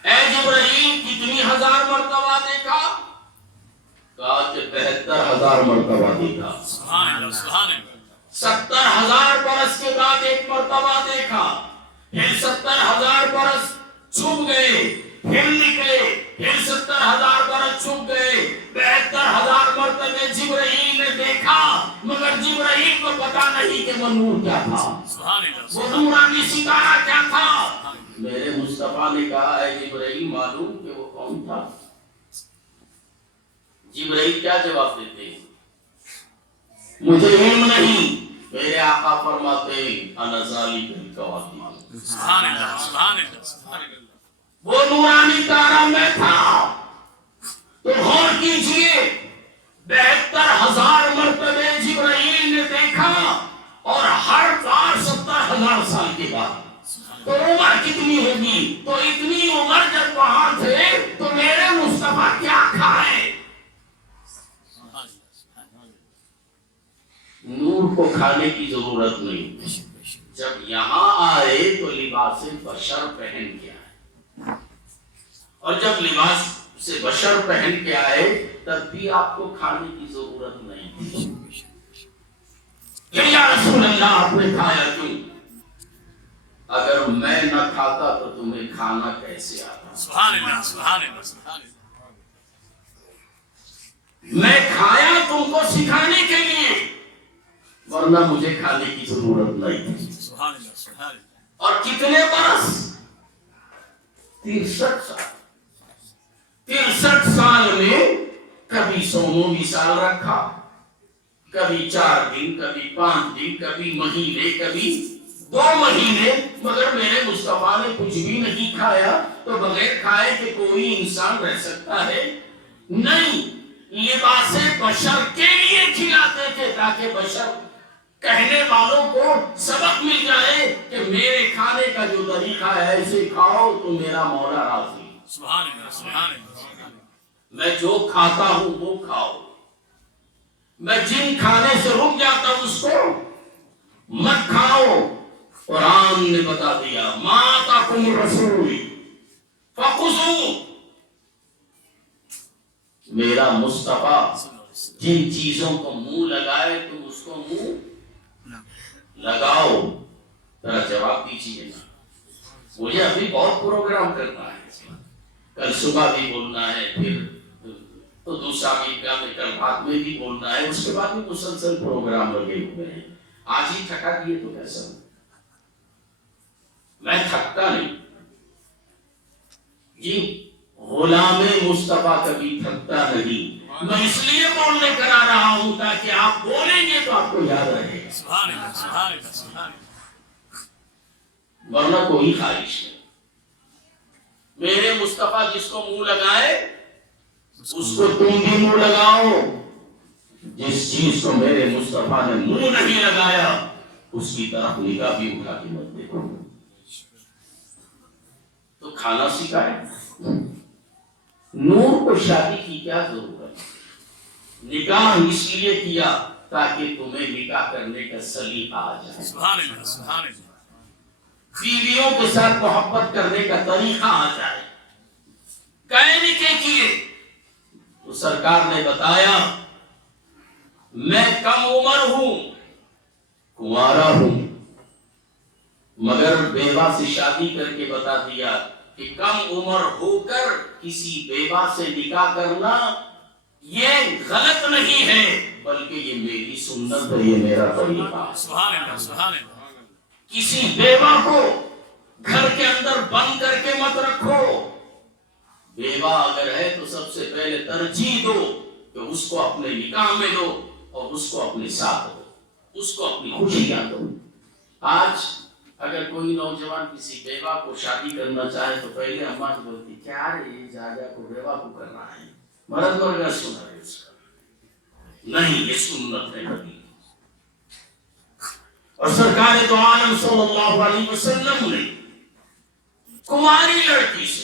اے جبرائیل کتنی ہزار مرتبہ دیکھا؟ کہا کہ 73,000 مرتبہ دیکھا۔ سبحان اللہ، سبحان اللہ۔ 70,000 برس کے بعد ایک مرتبہ دیکھا، پھر 70,000 برس چھپ گئے، پھر نکلے، پھر 70,000 برس چھپ گئے، 72,000 مرتبے جبرائیل نے دیکھا، مگر جبرائیل کو پتا نہیں کہ وہ نور کیا تھا، سبحان اللہ، وہ نورانی ستارہ کیا تھا۔ میرے مصطفیٰ نے کہا ہے جبرائیل معلوم کہ وہ کون تھا؟ جبرائیل کیا جواب دیتے ہیں؟ مجھے علم نہیں۔ میرے آقا فرماتے ہیں انا ذالک الکواکب، سبحان اللہ، سبحان اللہ، سبحان اللہ، وہ نورانی تارا میں تھا۔ تو غور کیجئے، 72,000 مرتبے جبرائیل نے دیکھا، اور ہر بار 70,000 سال کے بعد۔ تو عمر کتنی ہوگی؟ تو اتنی عمر جب وہاں تھے تو میرے مصطفیٰ کیا کھائے؟ نور کو کھانے کی ضرورت نہیں، جب یہاں آئے تو لباس بشر پہن کے آئے، اور جب لباس سے بشر پہن کے آئے تب بھی آپ کو کھانے کی ضرورت نہیں۔ یا رسول اللہ آپ نے کھایا کیوں؟ اگر میں نہ کھاتا تو تمہیں کھانا کیسے آتا؟ سبحان اللہ، سبحان اللہ، سبحان اللہ، میں کھایا تم کو سکھانے کے لیے، ورنہ مجھے کھانے کی ضرورت نہیں تھی۔ سبحان اللہ، سبحان اللہ، اور کتنے برس؟ 63 سال۔ 63 سال میں کبھی 100 مثال رکھا، کبھی 4 دن، کبھی 5 دن، کبھی مہینے، کبھی 2 مہینے، مگر میرے مصطفیٰ نے کچھ بھی نہیں کھایا۔ تو بغیر کھائے کہ کوئی انسان رہ سکتا ہے؟ نہیں، لباس بشر کے لیے کھلاتے تھے تاکہ بشر کہنے والوں کو سبق مل جائے کہ میرے کھانے کا جو طریقہ ہے ایسے کھاؤ تو میرا مولا راضی۔ سبحان اللہ، سبحان اللہ، سبحان اللہ، میں جو کھاتا ہوں وہ کھاؤ، میں جن کھانے سے رک جاتا ہوں اس کو مت کھاؤ۔ قرآن نے بتا دیا ما آتاکم الرسول فخذوہ، میرا مصطفیٰ جن چیزوں کو منہ لگائے تم اس کو منہ لگاؤ۔ ذرا جواب دیجیے نا، مجھے ابھی بہت پروگرام کرنا ہے، کل صبح بھی بولنا ہے، پھر تو دوسرا بھی کل رات میں بھی بولنا ہے، اس کے بعد بھی مسلسل پروگرام لگے ہوئے ہیں۔ آج ہی تھکا دیے تو کیسا؟ میں تھکتا نہیں جی، غلام مصطفیٰ کبھی تھکتا نہیں۔ میں اس لیے بولنے کرا رہا ہوں تاکہ آپ بولیں گے تو آپ کو یاد رہے گا، سبحان اللہ، سبحان اللہ، سبحان اللہ، ورنہ کوئی خواہش نہیں۔ میرے مصطفیٰ جس کو منہ لگائے اس کو تم بھی منہ لگاؤ، جس چیز کو میرے مصطفیٰ نے منہ نہیں لگایا اس کی طرف نگاہ بھی اٹھا کے مت دیکھو۔ تو کھانا سکھائے، نور کو شادی کی کیا ضرورت؟ نکاح اس لیے کیا تاکہ تمہیں نکاح کرنے کا سلیقہ آ جائے، سبحان اللہ، سبحان اللہ، بیویوں کے ساتھ محبت کرنے کا طریقہ آ جائے۔ کہے نکاح کیے تو سرکار نے بتایا میں کم عمر ہوں، کنوارا ہوں، مگر بیوہ سے شادی کر کے بتا دیا کہ کم عمر ہو کر کسی بیوہ سے نکاح کرنا یہ غلط نہیں ہے، بلکہ یہ میری سنت ہے، یہ میرا طریقہ ہے۔ سبحان اللہ، سبحان اللہ، کسی بیوہ کو گھر کے اندر بند کر کے مت رکھو۔ بیوہ اگر ہے تو سب سے پہلے ترجیح دو کہ اس کو اپنے نکاح میں دو اور اس کو اپنے ساتھ دو، اس کو اپنی خوشیاں دو۔ آج اگر کوئی نوجوان کسی بیوہ کو شادی کرنا چاہے تو پہلے اماں سے بولتی کیا رہی جاجا کو بیوہ کو کرنا ہے، مرد ورگا سنا ہے اس کا، نہیں، یہ سنت ہے نبی۔ اور سرکار دو عالم صلی اللہ علیہ وسلم نے کماری لڑکی سے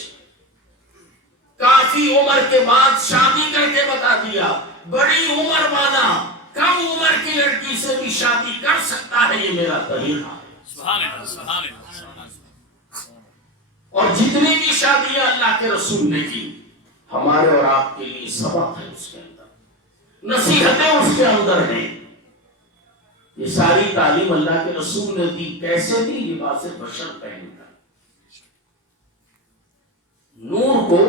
کافی عمر کے بعد شادی کر کے بتا دیا بڑی عمر والا کم عمر کی لڑکی سے بھی شادی کر سکتا ہے، یہ میرا طریقہ ہے۔ سبحان اللہ، سبحان اللہ، سبحان اللہ، اور جتنی بھی شادیاں اللہ کے رسول نے کی ہمارے اور آپ کے لیے سبق ہے، اس کے اندر نصیحتیں اس کے اندر ہیں۔ یہ ساری تعلیم اللہ کے رسول نے دی، کیسے دی؟ لباس بشر پہن کر۔ نور کو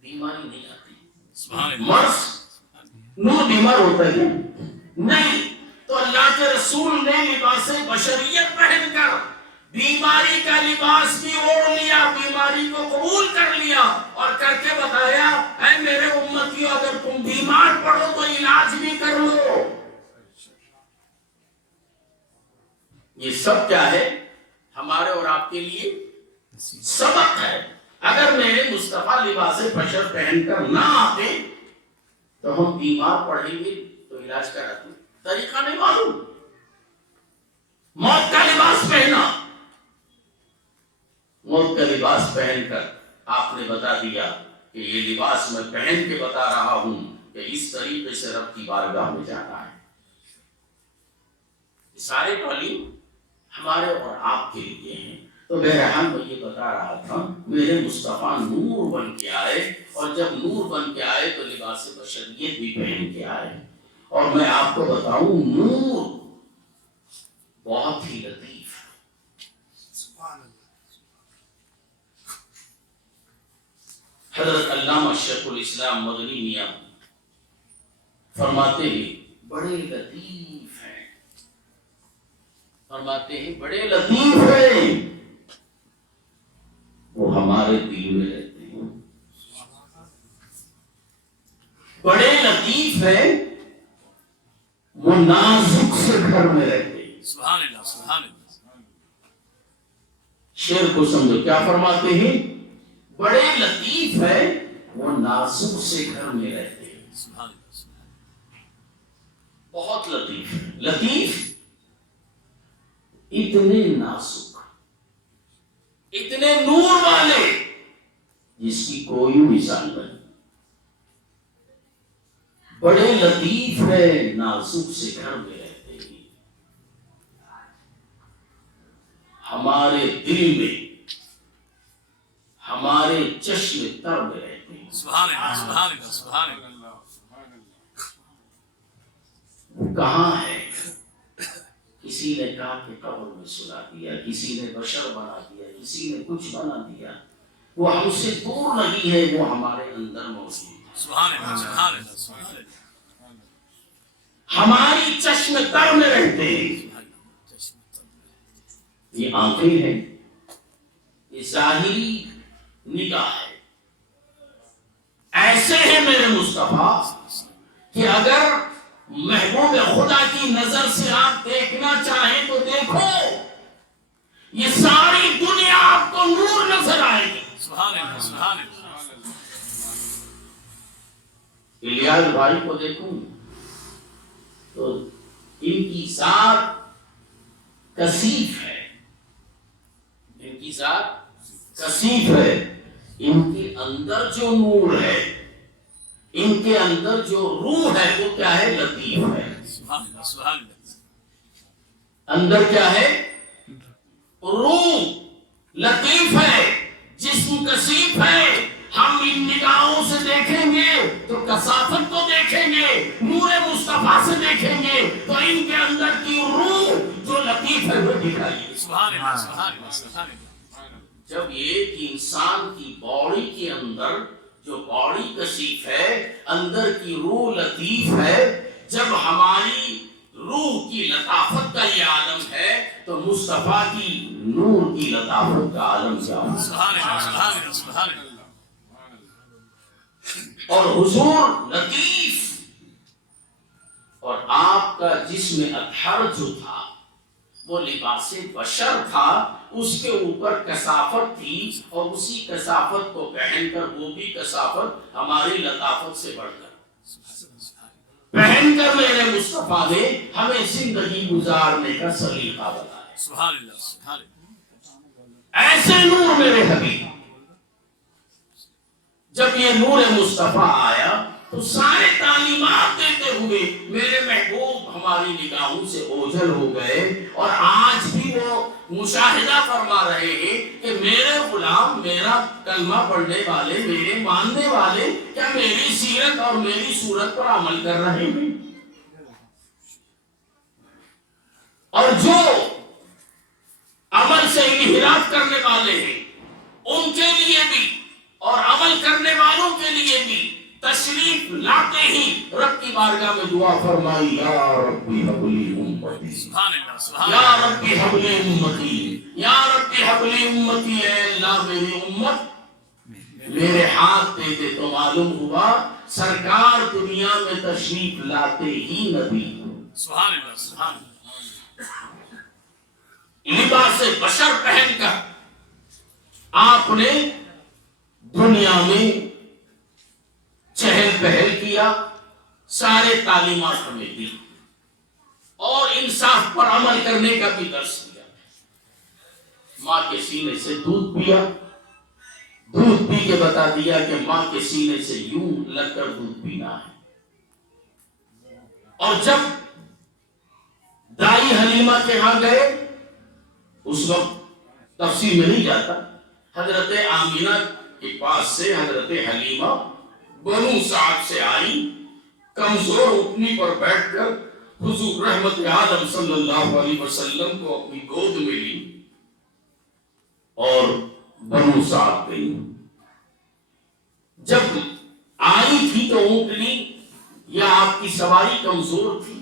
بیماری نہیں آتی، سبحان اللہ. مرض نور بیمار ہوتا ہے نہیں. تو اللہ کے رسول نے لباس بشریت پہن کر بیماری کا لباس بھی اوڑھ لیا, بیماری کو قبول کر لیا اور کر کے بتایا اے میرے امتیوں اگر تم بیمار پڑو تو علاج بھی کر لو. یہ سب کیا ہے؟ ہمارے اور آپ کے لیے سبق ہے. اگر میرے مصطفیٰ لباس بشر پہن کر نہ آتے تو ہم بیمار پڑیں گے تو علاج کراتے, طریقہ نہیں معلوم. موت کا لباس پہنا, موت کا لباس پہن کر آپ نے بتا دیا کہ یہ لباس میں پہن کے بتا رہا ہوں کہ اس طریقے سے رب کی بارگاہ میں جانا ہے. سارے تعلیم ہمارے اور آپ کے لیے ہیں. تو بہرحال میں یہ بتا رہا تھا میرے مصطفیٰ نور بن کے آئے, اور جب نور بن کے آئے تو لباس بشریت بھی پہن کے آئے. اور میں آپ کو بتاؤں نور بہت ہی لطیف ہے. حضرت علامہ شیخ الاسلام مدنی میاں فرماتے ہیں بڑے لطیف ہیں, فرماتے ہیں بڑے لطیف ہیں, وہ ہمارے دل میں رہتے ہیں. بڑے لطیف ہیں, وہ نازک سے گھر میں رہتے ہیں. سبحان اللہ, سبحان اللہ. شعر کو سمجھو کیا فرماتے ہیں, بڑے لطیف ہے وہ نازک سے گھر میں رہتے ہیں. سبحان اللہ, سبحان اللہ. بہت لطیف, لطیف اتنے نازک, اتنے نور والے جس کی کوئی مثال نہیں. بڑے لطیف ہے نازک سے گھر میں رہتے ہیں. ہمارے دل میں ہمارے چشم تر میں رہتے ہیں. سبحان اللہ, سبحان اللہ, سبحان اللہ. وہ کہاں ہے؟ کسی نے کہا کہ قبر میں سلا دیا, کسی نے بشر بنا دیا, کسی نے کچھ بنا دیا. وہ ہم سے دور نہیں ہے, وہ ہمارے اندر موجود ہے. سبحان اللہ, سبحان اللہ, سبحان اللہ. ہماری چشم تر میں رہتے ہیں. یہ آنکھیں ہیں, یہ ظاہری نگاہ ہے. ایسے ہیں میرے مصطفیٰ کہ اگر محبوب خدا کی نظر سے آپ دیکھنا چاہیں تو دیکھو, یہ ساری دنیا آپ کو نور نظر آئے گی. سبحان اللہ, سبحان اللہ. الیاس بھائی کو دیکھوں تو ان کی ذات کثیف ہے, ان کی ذات کثیف ہے. ان کے اندر جو نور ہے, ان کے اندر جو روح ہے وہ کیا ہے؟ لطیف ہے. سبحان اللہ, سبحان اللہ. اندر کیا ہے؟ روح لطیف ہے, جسم کثیف ہے. ہم ان نگاہوں سے دیکھیں گے تو کثافت کو دیکھیں گے, نور مصطفیٰ سے دیکھیں گے تو ان کے اندر کی روح جو لطیف ہے وہ دکھائیے. سبحان اللہ, سبحان اللہ, سبحان اللہ. جب ایک انسان کی باڈی کے اندر جو باڈی کثیف ہے, اندر کی روح لطیف ہے, جب ہماری روح کی لطافت کا یہ عالم ہے تو مصطفیٰ کی نور کی لطافت کا عالم کیا ہوگا؟ سبحان اللہ, سبحان اللہ, سبحان اللہ. اور حضور لطیف, اور آپ کا جسم اطہر جو تھا وہ لباس بشر تھا, اس کے اوپر کثافت تھی, اور اسی کثافت کو پہن کر وہ بھی کثافت ہماری لطافت سے بڑھ کر پہن کر میرے مصطفیٰ نے ہمیں زندگی گزارنے کا سلیقہ بتایا. سبحان اللہ, سبحان اللہ. ایسے نور میرے حبیب. جب یہ نور مصطفیٰ آیا تو سارے تعلیمات دیتے ہوئے میرے محبوب ہماری نگاہوں سے اوجھل ہو گئے, اور آج بھی وہ مشاہدہ فرما رہے ہیں کہ میرے غلام, میرا کلمہ پڑھنے والے, میرے ماننے والے کیا میری سیرت اور میری صورت پر عمل کر رہے ہیں. اور جو عمل سے انحراف کرنے والے ہیں ان کے لیے بھی اور عمل کرنے والوں کے لیے بھی تشریف لاتے ہی رب کی بارگاہ میں دعا فرمائی، یا ربی حبلی امتی، سبحان اللہ سبحان یا اللہ ربی حبلی امتی، یا ربی حبلی امتی، اے اللہ میری امت میرے ہاتھ دے دے۔ تو معلوم ہوا سرکار دنیا میں تشریف لاتے ہی نبی، سبحان اللہ سبحان اللہ لباس بشر پہن کر آپ نے دنیا میں چہل پہل کیا، سارے تعلیمات ہمیں دی اور انصاف پر عمل کرنے کا بھی درس دیا۔ ماں کے سینے سے دودھ پیا، دودھ پی کے بتا دیا کہ ماں کے سینے سے یوں لگ کر دودھ پینا ہے۔ اور جب دائی حلیمہ کے ہاں گئے، اس وقت تفصیل میں نہیں جاتا، حضرت آمینہ کے پاس سے حضرت حلیمہ بنو سعد سے آئی، کمزور اٹھنی پر بیٹھ کر حضور رحمت عالم صلی اللہ علیہ وسلم کو اپنی گود میں لی اور بنو سعد گئی۔ جب آئی تھی تو اونٹنی یا آپ کی سواری کمزور تھی،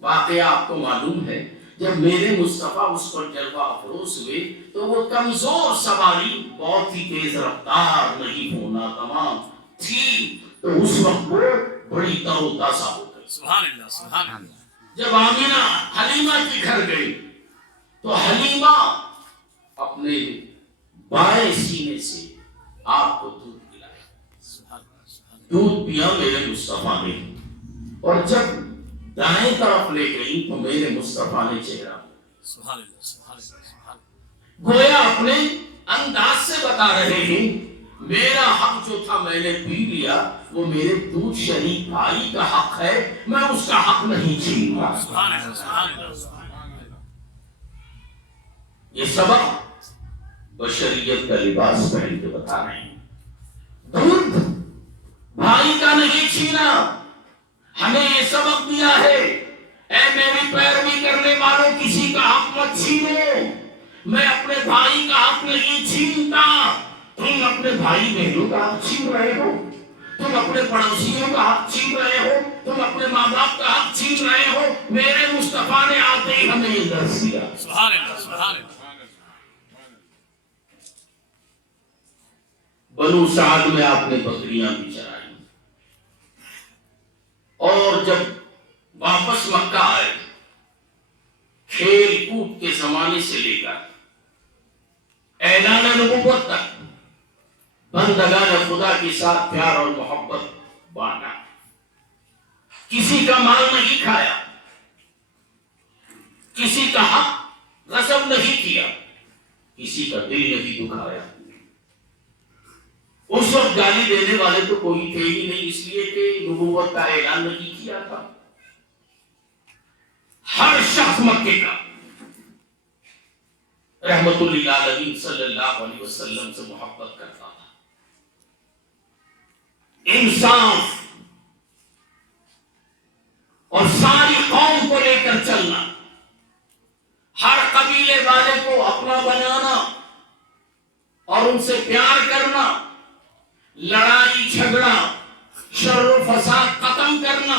واقعہ آپ کو معلوم ہے۔ جب میرے مصطفیٰ اس پر جلوہ افروز ہوئے تو وہ کمزور سواری بہت ہی تیز رفتار نہیں ہونا تمام تھی، تو اس وقت وہ بڑی تر و تازہ ہو گئی۔ سبحان اللہ سبحان اللہ جب آمینہ حلیمہ کے گھر گئی تو حلیمہ اپنے بائیں سینے سے آپ کو دودھ پلایا، سبحان اللہ سبحان دودھ پیا میرے مصطفیٰ نے، اور جب دائیں طرف لے گئی تو میرے مصطفیٰ نے چہرہ اللہ سبحان اللہ سبحان اللہ سبحان اللہ گویا اپنے انداز سے بتا رہے ہیں میرا حق جو تھا میں نے پی لیا، وہ میرے دودھ شریک بھائی کا حق ہے، میں اس کا حق نہیں چھین گا۔ سبحان اللہ سبحان اللہ سبحان اللہ یہ سبق بشریت کا لباس پہن کے بتا رہے ہیں۔ دودھ بھائی کا نہیں چھینا، ہمیں یہ سبق دیا ہے، اے میری پیروی کرنے والوں کسی کا حق مت چھینو، میں اپنے بھائی کا حق نہیں چھینتا۔ تم اپنے بھائی بہنوں کا حق چھین رہے ہو، تم اپنے پڑوسیوں کا حق چھین رہے ہو، تم اپنے ماں باپ کا حق چھین رہے ہو۔ میرے مصطفیٰ نے آتے ہی ہمیں یہ درس دیا۔ سبحان اللہ سبحان اللہ بنو سعد میں آپ نے بکریاں بھی چرائی، اور جب واپس مکہ آئے، کھیل کود کے زمانے سے لے کر اعلان نبوت تک بندگان خدا کے ساتھ پیار اور محبت بانٹا، کسی کا مال نہیں کھایا، کسی کا حق غصب نہیں کیا، کسی کا دل نہیں دکھایا۔ اس وقت گالی دینے والے تو کوئی تھے ہی نہیں، اس لیے کہ نبوت کا اعلان نہیں کیا تھا۔ ہر شخص مکے کا رحمت للعالمین صلی اللہ علیہ وسلم سے محبت کرتا تھا۔ انصاف اور ساری قوم کو لے کر چلنا، ہر قبیلے والے کو اپنا بنانا اور ان سے پیار کرنا، لڑائی جھگڑا شر و فساد ختم کرنا،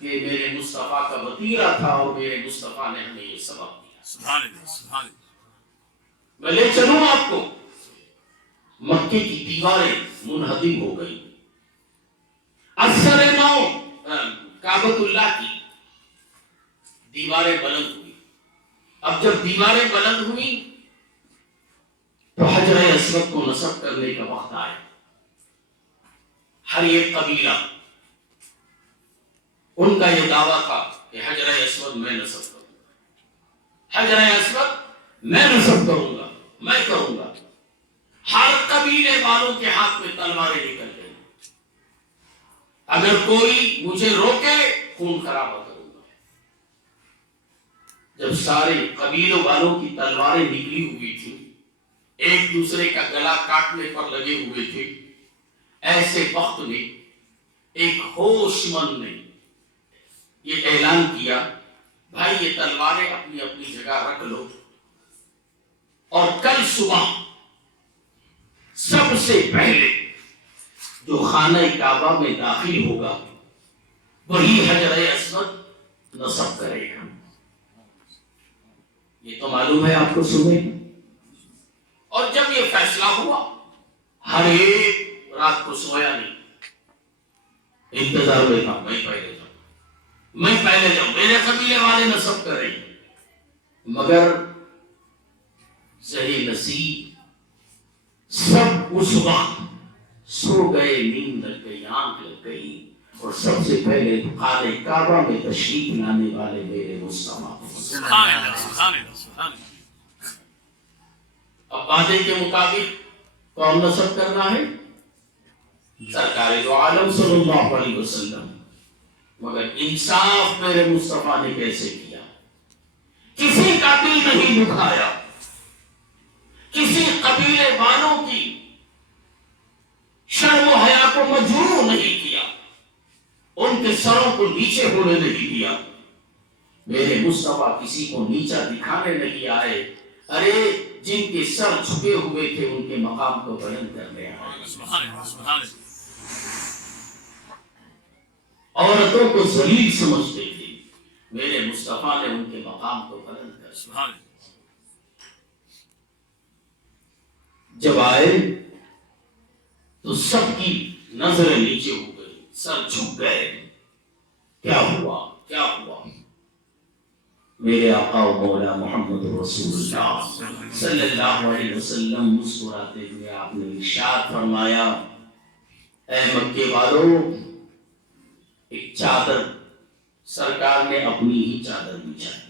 یہ میرے مصطفیٰ کا وطیرہ تھا، اور میرے مصطفیٰ نے ہمیں یہ سبق دیا۔ سبحان اللہ سبحان اللہ میں لے چلوں آپ کو، مکے کی دیواریں منہدم ہو گئی، اثر نو کعبۃ اللہ کی دیواریں بلند ہوئی۔ اب جب دیواریں بلند ہوئی تو حجر اسود کو نصب کرنے کا وقت آیا۔ ہر ایک قبیلہ ان کا یہ دعویٰ تھا کہ حجر اسود میں نصب کروں گا، حجر اسود میں نصب کروں گا، میں کروں گا۔ ہر قبیلے والوں کے ہاتھ میں تلواریں نکل گئی، اگر کوئی مجھے روکے خون خرابہ کروں گا۔ جب سارے قبیلوں والوں کی تلواریں نکلی ہوئی تھی، ایک دوسرے کا گلا کاٹنے پر لگے ہوئے تھے، ایسے وقت میں ایک ہوش مند نے یہ اعلان کیا، بھائی یہ تلواریں اپنی اپنی جگہ رکھ لو، اور کل صبح سب سے پہلے جو خانہ کعبہ میں داخل ہوگا وہی حجر اسود نصب کرے گا. یہ تو معلوم ہے آپ کو صبح. اور جب یہ فیصلہ ہوا ہر ایک رات کو سویا نہیں, انتظار میں تھا, میں پہلے جاؤں, میرے قبیلے والے نصب کر رہے ہیں. مگر زہر نصیب سب اس وقت سو گئے, نیند لگ گئی, آنکھ لگ گئی, اور سب سے پہلے خانہ کعبہ میں تشریف لانے والے میرے مصطفیٰ. سبحان اللہ, سبحان اللہ, سبحان اللہ. اب وعدے کے مطابق کون نصب کرنا ہے؟ سرکار دو عالم صلی اللہ علیہ وسلم. مگر انصاف میرے مصطفیٰ نے کیسے کیا؟ کسی کا دل نہیں دکھایا, کسی قبیلے والوں کی شرم و حیا کو مجروح نہیں کیا, ان کے سروں کو نیچے ہونے نہیں دیا. میرے مصطفیٰ کسی کو نیچا دکھانے نہیں آئے. ارے جن کے سر جھکے ہوئے تھے ان کے مقام کو بلند کرنے آئے. سبحان اللہ, سبحان اللہ. عورتوں کو ذلیل سمجھتے تھے, میرے مصطفیٰ نے ان کے مقام کو بلند کر. سبحان اللہ. جب آئے تو سب کی نظریں نیچے ہو گئی, سر جھک گئے. کیا ہوا, کیا ہوا؟ میرے آقا و مولا محمد رسول اللہ صلی اللہ علیہ وسلم مسکراتے ہوئے آپ نے ارشاد فرمایا, اے مکے والوں, ایک چادر سرکار نے اپنی ہی چادر بچھائی,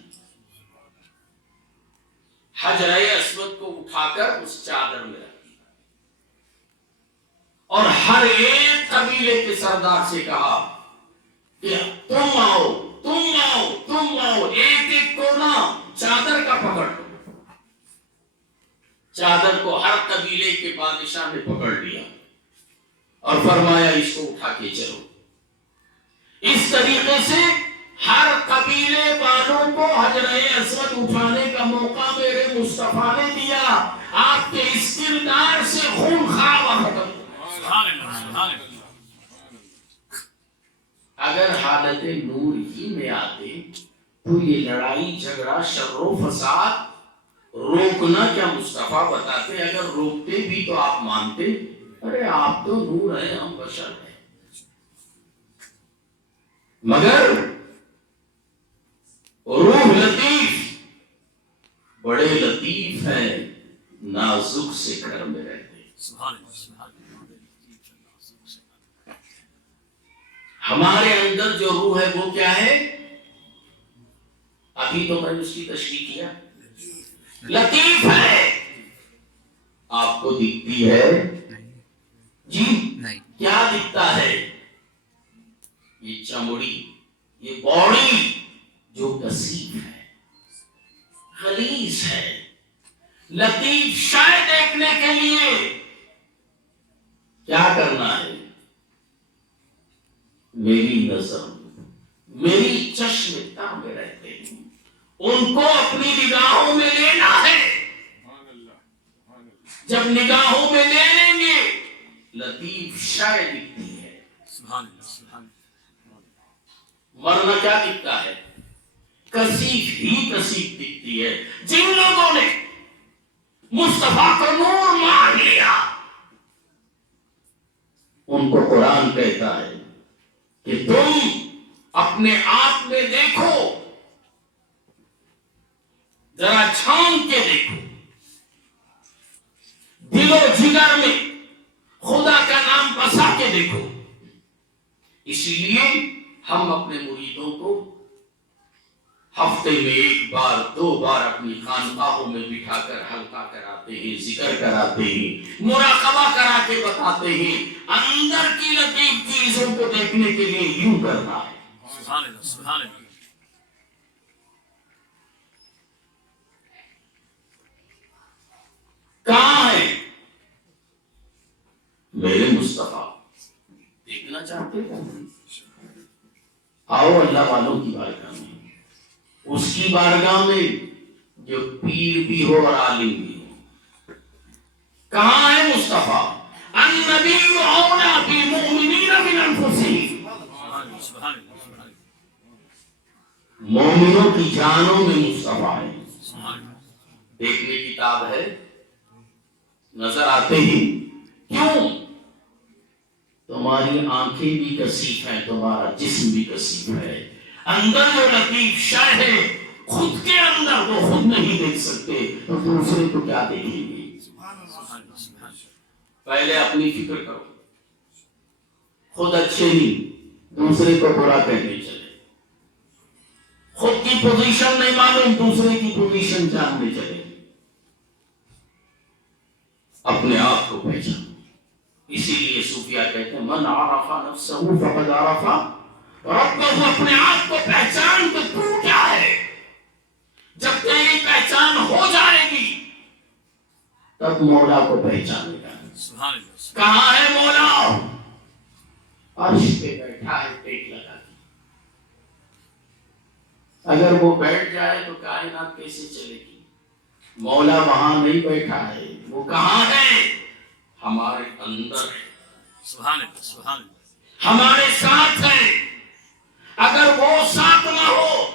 حجر اسود کو اٹھا کر اس چادر میں رکھی, اور ہر ایک قبیلے کے سردار سے کہا کہ تم آؤ, تم آؤ, تم آؤ, ایک ایک کونا چادر کا پکڑ لو. چادر کو ہر قبیلے کے بادشاہ نے پکڑ لیا اور فرمایا اس کو اٹھا کے چلو. اس طریقے سے ہر قبیلے والوں کو حجر اسود اٹھانے کا موقع میرے مصطفیٰ نے دیا. آپ کے اس کردار سے خون خرابہ ختم. سبحان اللہ, سبحان اللہ. اگر حالت نور ہی میں آتے تو یہ لڑائی جھگڑا شر و فساد روکنا کیا مصطفیٰ بتاتے؟ اگر روکتے بھی تو آپ مانتے, ارے آپ تو نور ہیں, ہم بشر ہیں. مگر روح لطیف, بڑے لطیف ہیں, نازک سے گھر میں رہتے. سبحان اللہ, سبحان اللہ. ہمارے اندر جو روح ہے وہ کیا ہے؟ ابھی تو میں نے اس کی تشریح کیا, لطیف ہے. آپ کو دکھتی ہے جی؟ کیا دکھتا ہے؟ یہ چمڑی, یہ باڈی جو کثیف ہے, غلیظ ہے. لطیف شے دیکھنے کے لیے کیا کرنا ہے؟ میری نظر, میری چشم تاب میں رہتے ہیں, ان کو اپنی نگاہوں میں لینا ہے. جب نگاہوں میں لے لیں گے لطیف شے دکھتی ہے. سبحان اللہ, سبحان اللہ. ورنہ کیا دکھتا ہے؟ کثیف ہی کثیف دکھتی ہے. جن لوگوں نے مصطفیٰ کو نور مان لیا ان کو قرآن کہتا ہے کہ تم اپنے آپ میں دیکھو, ذرا چھان کے دیکھو, دل و جگر میں خدا کا نام بسا کے دیکھو. اسی لیے ہم اپنے مریدوں کو ہفتے میں ایک بار دو بار اپنی خانقاہوں میں بٹھا کر حلقہ کراتے ہیں, ذکر کراتے ہیں, مراقبہ کرا کے بتاتے ہیں. اندر کی لطیف چیزوں کو دیکھنے کے لیے یوں کرنا ہے. سبحان اللہ, سبحان اللہ. کہاں ہے میرے مصطفیٰ؟ دیکھنا چاہتے ہیں؟ آؤ اللہ والوں کی بارگاہ میں, اس کی بارگاہ میں جو پیر بھی ہو اور عالم بھی ہو. کہاں ہے مصطفیٰ؟ النبی اولا بالمؤمنین من انفسہم، سبحان اللہ سبحان اللہ مومنوں کی جانوں میں مصطفیٰ ہے۔ سبحان اللہ دیکھنے کی کتاب ہے، نظر آتے ہی کیوں؟ تمہاری آنکھیں بھی کثیف ہیں، تمہارا جسم بھی کثیف ہے، اندر جو لطیف شے ہے خود کے اندر وہ خود نہیں دیکھ سکتے تو دوسرے کو کیا دیکھیں گے؟ سبحان اللہ سبحان اللہ پہلے اپنی فکر کرو، خود اچھے نہیں دوسرے کو برا کہنے چلے، خود کی پوزیشن نہیں معلوم دوسرے کی پوزیشن جاننے چلے، اپنے آپ کو پہچانو۔ اسی لیے صوفیہ کہتے ہیں من عرف نفسہ فقد عرف ربہ، اپنے آپ کو پہچان کہ تو کیا ہے۔ جب تیری پہچان ہو جائے گی تب مولا کو پہچانے گا۔ سبحان اللہ کہاں ہے مولا؟ عرش پہ بیٹھا ہے ٹیک لگا کے۔ اگر وہ بیٹھ جائے تو کائنات کیسے چلے گی؟ مولا وہاں نہیں بیٹھا ہے، وہ کہاں ہے؟ ہمارے اندر ہے، سبحان اللہ سبحان اللہ ہمارے ساتھ ہے۔ اگر وہ ساتھ نہ ہو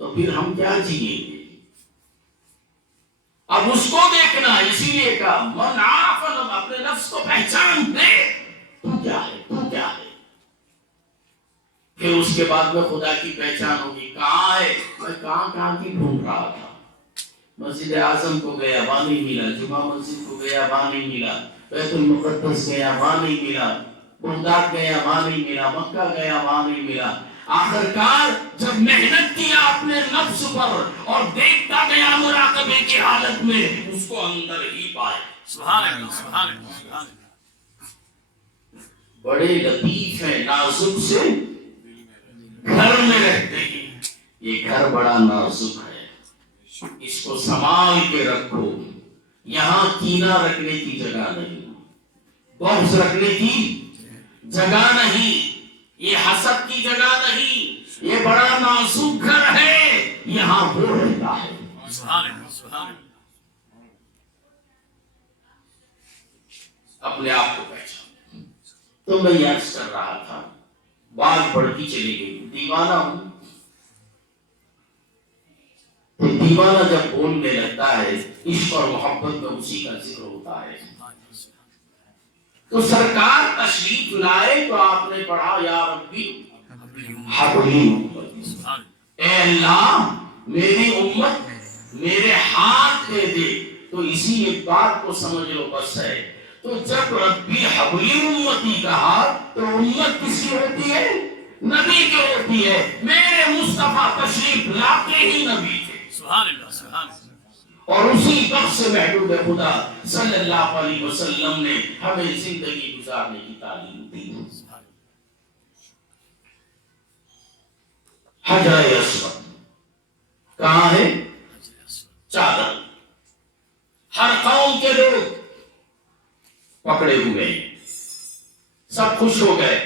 تو پھر ہم کیا جیئیں گے؟ اب اس کو دیکھنا، اسی لیے کہا من عرف، اپنے نفس کو پہچان دے تو کیا ہے، تو کیا ہے۔ پھر اس کے بعد میں خدا کی پہچان ہوگی، کہاں ہے؟ میں کہاں کی ڈھونڈ رہا تھا، مسجد اعظم کو گیا وہاں نہیں ملا، جمعہ مسجد کو گیا وہاں نہیں ملا، بیت المقدس گیا وہاں نہیں ملا، بغداد گیا وہاں نہیں ملا، مکہ گیا وہاں نہیں ملا۔ آخرکار جب محنت کیا اپنے نفس پر اور دیکھتا گیا مراقبے کی حالت میں، اس کو اندر ہی پائے۔ سبحان اللہ سبحان اللہ سبحان اللہ بڑے لطیف ہیں، نازک سے گھر میں رہتے ہیں، یہ گھر بڑا نازک ہے، اس کو سنبھال کے رکھو۔ یہاں کینہ رکھنے کی جگہ نہیں، بغض رکھنے کی جگہ نہیں، یہ حسد کی جگہ نہیں، یہ بڑا نازک گھر ہے، یہاں وہ رہتا ہے۔ سبحان اللہ سبحان اللہ اپنے آپ کو پہچان۔ تو میں یاد کر رہا تھا، بات بڑھتی چلی گئی، دیوانہ ہوں تو دیوانہ جب بولنے لگتا ہے عشق اور محبت میں اسی کا ذکر ہوتا ہے۔ تو سرکار تشریف لائے تو آپ نے پڑھا یا ربی حبلی امتی، سبحان اے اللہ میری امت میرے ہاتھ دے دے۔ تو اسی ایک بات کو سمجھ لو بس ہے۔ تو جب ربی حبلی امتی کہا تو امت کس کی ہوتی ہے؟ نبی کی ہوتی ہے۔ میرے مصطفیٰ تشریف لاتے ہی نبی تھے، سبحان اللہ سبحان اللہ اور اسی وقت سے محبوب خدا صلی اللہ علیہ وسلم نے ہمیں زندگی گزارنے کی تعلیم دی۔ حجر اسود کہاں ہے؟ چادر، ہر قوم کے لوگ پکڑے ہوئے ہیں، سب خوش ہو گئے،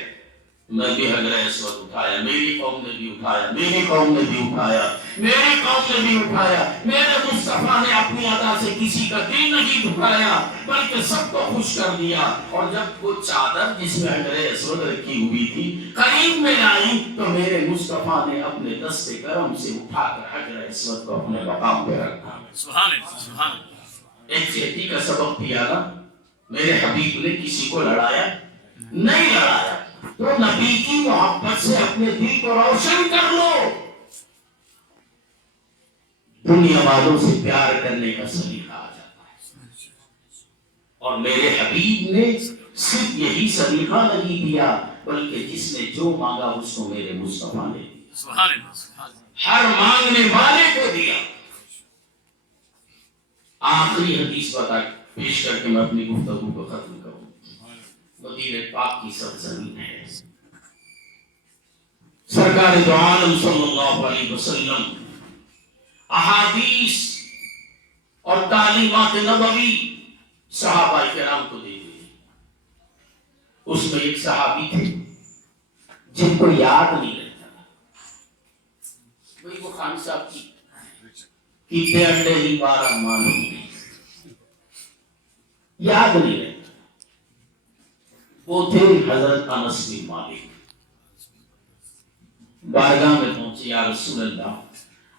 میں بھی حجر اسود اٹھایا، میری قوم نے بھی اٹھایا، میری قوم نے بھی اٹھایا، میری قوم نے بھی اٹھایا۔ میرے مصطفیٰ نے اپنی ادا سے کسی کا دل نہیں دکھایا بلکہ سب کو خوش کر دیا۔ اور جب وہ چادر جس میں حجر اسود رکھی ہوئی تھی قریب میں آئی تو میرے مصطفیٰ نے اپنے دست کرم سے اٹھا کر حجر اسود کو اپنے مقام پہ رکھا۔ سبحان اللہ سبحان اللہ ایک چیٹی کا سبق دیا نا، میرے حبیب نے کسی کو لڑایا نہیں، لڑایا تو نبی کی محبت سے اپنے دل کو روشن کر لو۔ دنیا والوں سے پیار کرنے کا سلیقہ آ جاتا ہے، اور میرے حبیب نے صرف یہی سلیقہ نہیں دیا بلکہ جس نے جو مانگا اس کو میرے مصطفیٰ نے دیا، سبحان اللہ سبحان اللہ ہر مانگنے والے کو دیا۔ آخری حدیث بتا پیش کر کے میں اپنی گفتگو کو ختم کروں۔ مدینہ پاک کی سرزمین ہے، سرکار دو عالم صلی اللہ علیہ وسلم احادیث اور تعلیمات نبوی صحابہ کرام کو دیتے ہیں۔ اس میں ایک صحابی تھے جن کو یاد نہیں رہتا، وہی وہ خان صاحب کی کتنے انڈے ہی 12 معلوم نہیں، یاد نہیں رہتا۔ وہ تھے حضرت انس بن مالک. بارگاہ میں پہنچے، یا رسول اللہ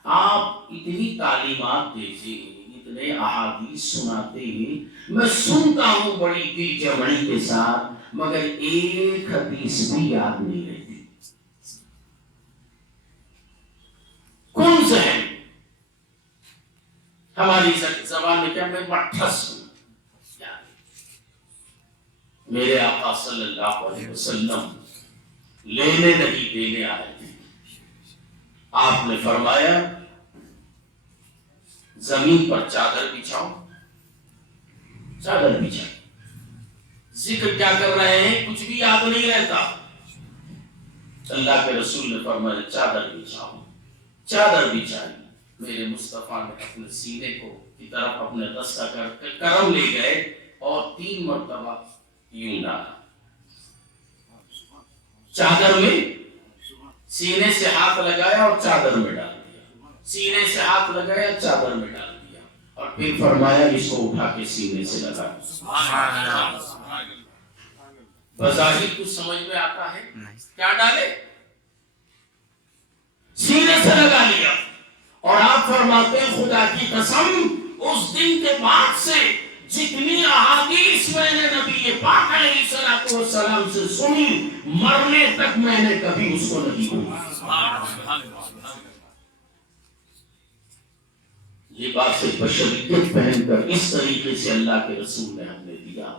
آپ اتنی تعلیمات دیتے ہیں، اتنے احادیث سناتے ہیں، میں سنتا ہوں بڑی دل جمعی کے ساتھ، مگر ایک حدیث بھی یاد نہیں رہتی. کون سا ہے؟ ہماری زبان میں کیا، میں مٹھس ہوں. میرے آقا صلی اللہ علیہ وسلم لینے نہیں دینے آئے تھے. آپ نے فرمایا زمین پر چادر بچھاؤ، چادر بچھائی. ذکر کیا کر رہے ہیں کچھ بھی یاد نہیں رہتا. اللہ کے رسول نے فرمایا چادر بچھاؤ. چادر بچھائی. میرے مصطفیٰ نے اپنے سینے کو کی طرف اپنے دستہ کر کرم لے گئے اور 3 مرتبہ یوں ڈالا. چادر میں سینے سے ہاتھ لگایا اور چادر میں ڈال دیا. سینے سے ہاتھ لگایا، چادر میں ڈال دیا، اور پھر فرمایا اس کو اٹھا کے سینے سے لگا. بظاہر کچھ سمجھ میں آتا ہے کیا ڈالے؟ سینے سے لگا لیا. اور آپ فرماتے ہیں خدا کی قسم اس دن کے بعد سے جتنی احادیث میں نے نبی پاک علیہ الصلوۃ والسلام سے سنی، مرنے تک میں نے کبھی اس کو نہیں بھولا. لباس بشریت پہن کر اس طریقے سے اللہ کے رسول نے ہم نے دیا.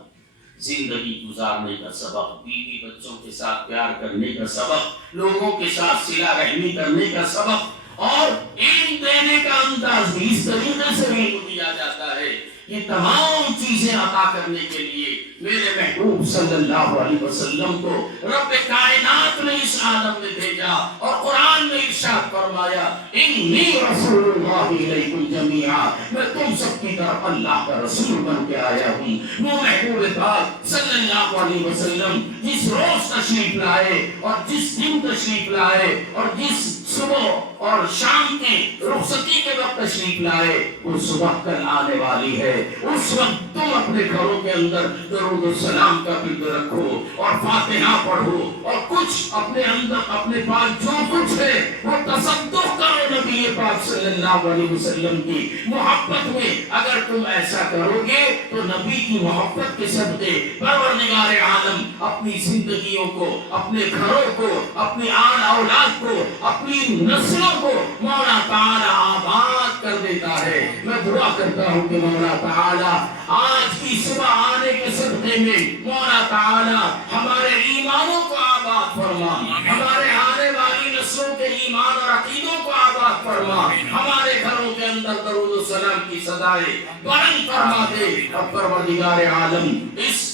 زندگی گزارنے کا سبق، بیوی بچوں کے ساتھ پیار کرنے کا سبق، لوگوں کے ساتھ صلہ رحمی کرنے کا سبق، اور علم دینے کا انداز بھی اس طریقے سے علم دیا جاتا ہے. یہ تمام چیزیں عطا کرنے کے لیے میرے محبوب صلی اللہ علیہ وسلم کو رب کائنات نے اس عالم میں بھیجا. اور قرآن نے ارشاد فرمایا انی رسول اللہ علیکم جمیعا، میں تم سب کی طرف اللہ کا رسول بن کے آیا ہوں. وہ محبوب پاک صلی اللہ علیہ وسلم جس روز تشریف لائے اور جس دن تشریف لائے اور جس صبح اور شام کی رخصتی کے وقت تشریف لائے، وہ صبح کل آنے والی ہے. اس وقت تم اپنے گھروں کے اندر درود و سلام کا بند رکھو اور فاتحہ پڑھو، اور کچھ اپنے اندر اپنے پاس جو کچھ ہے وہ تصدق کرو نبی پاک صلی اللہ علیہ وسلم کی محبت میں. اگر تم ایسا کرو گے تو نبی کی محبت کے صدقے پروردگار عالم اپنی زندگیوں کو، اپنے گھروں کو، اپنی آل اولاد کو، اپنی نسلوں کو مولا تعالی آباد کر دیتا ہے. میں دعا کرتا ہوں کہ مولا تعالی آج کی صبح آنے کے صدقے میں مولا تعالی ہمارے ایمانوں کو آباد فرما، ہمارے آنے والی نسلوں کے ایمان اور عقیدوں کو آباد فرما، ہمارے گھروں کے اندر درود و سلام کی صدائیں بلند فرما دے. اور پروردگار عالم اس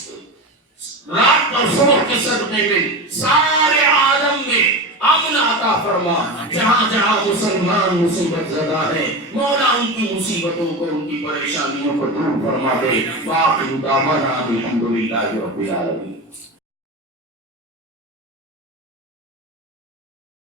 رات اور صبح کے صدقے میں سارے عالم میں امن عطا فرما. جہاں جہاں مسلمان مصیبت زدہ ہیں مولا ان کی مصیبتوں کو، ان کی پریشانیوں کو دور فرما دے. باقی دعوانا الحمدللہ رب العالمین.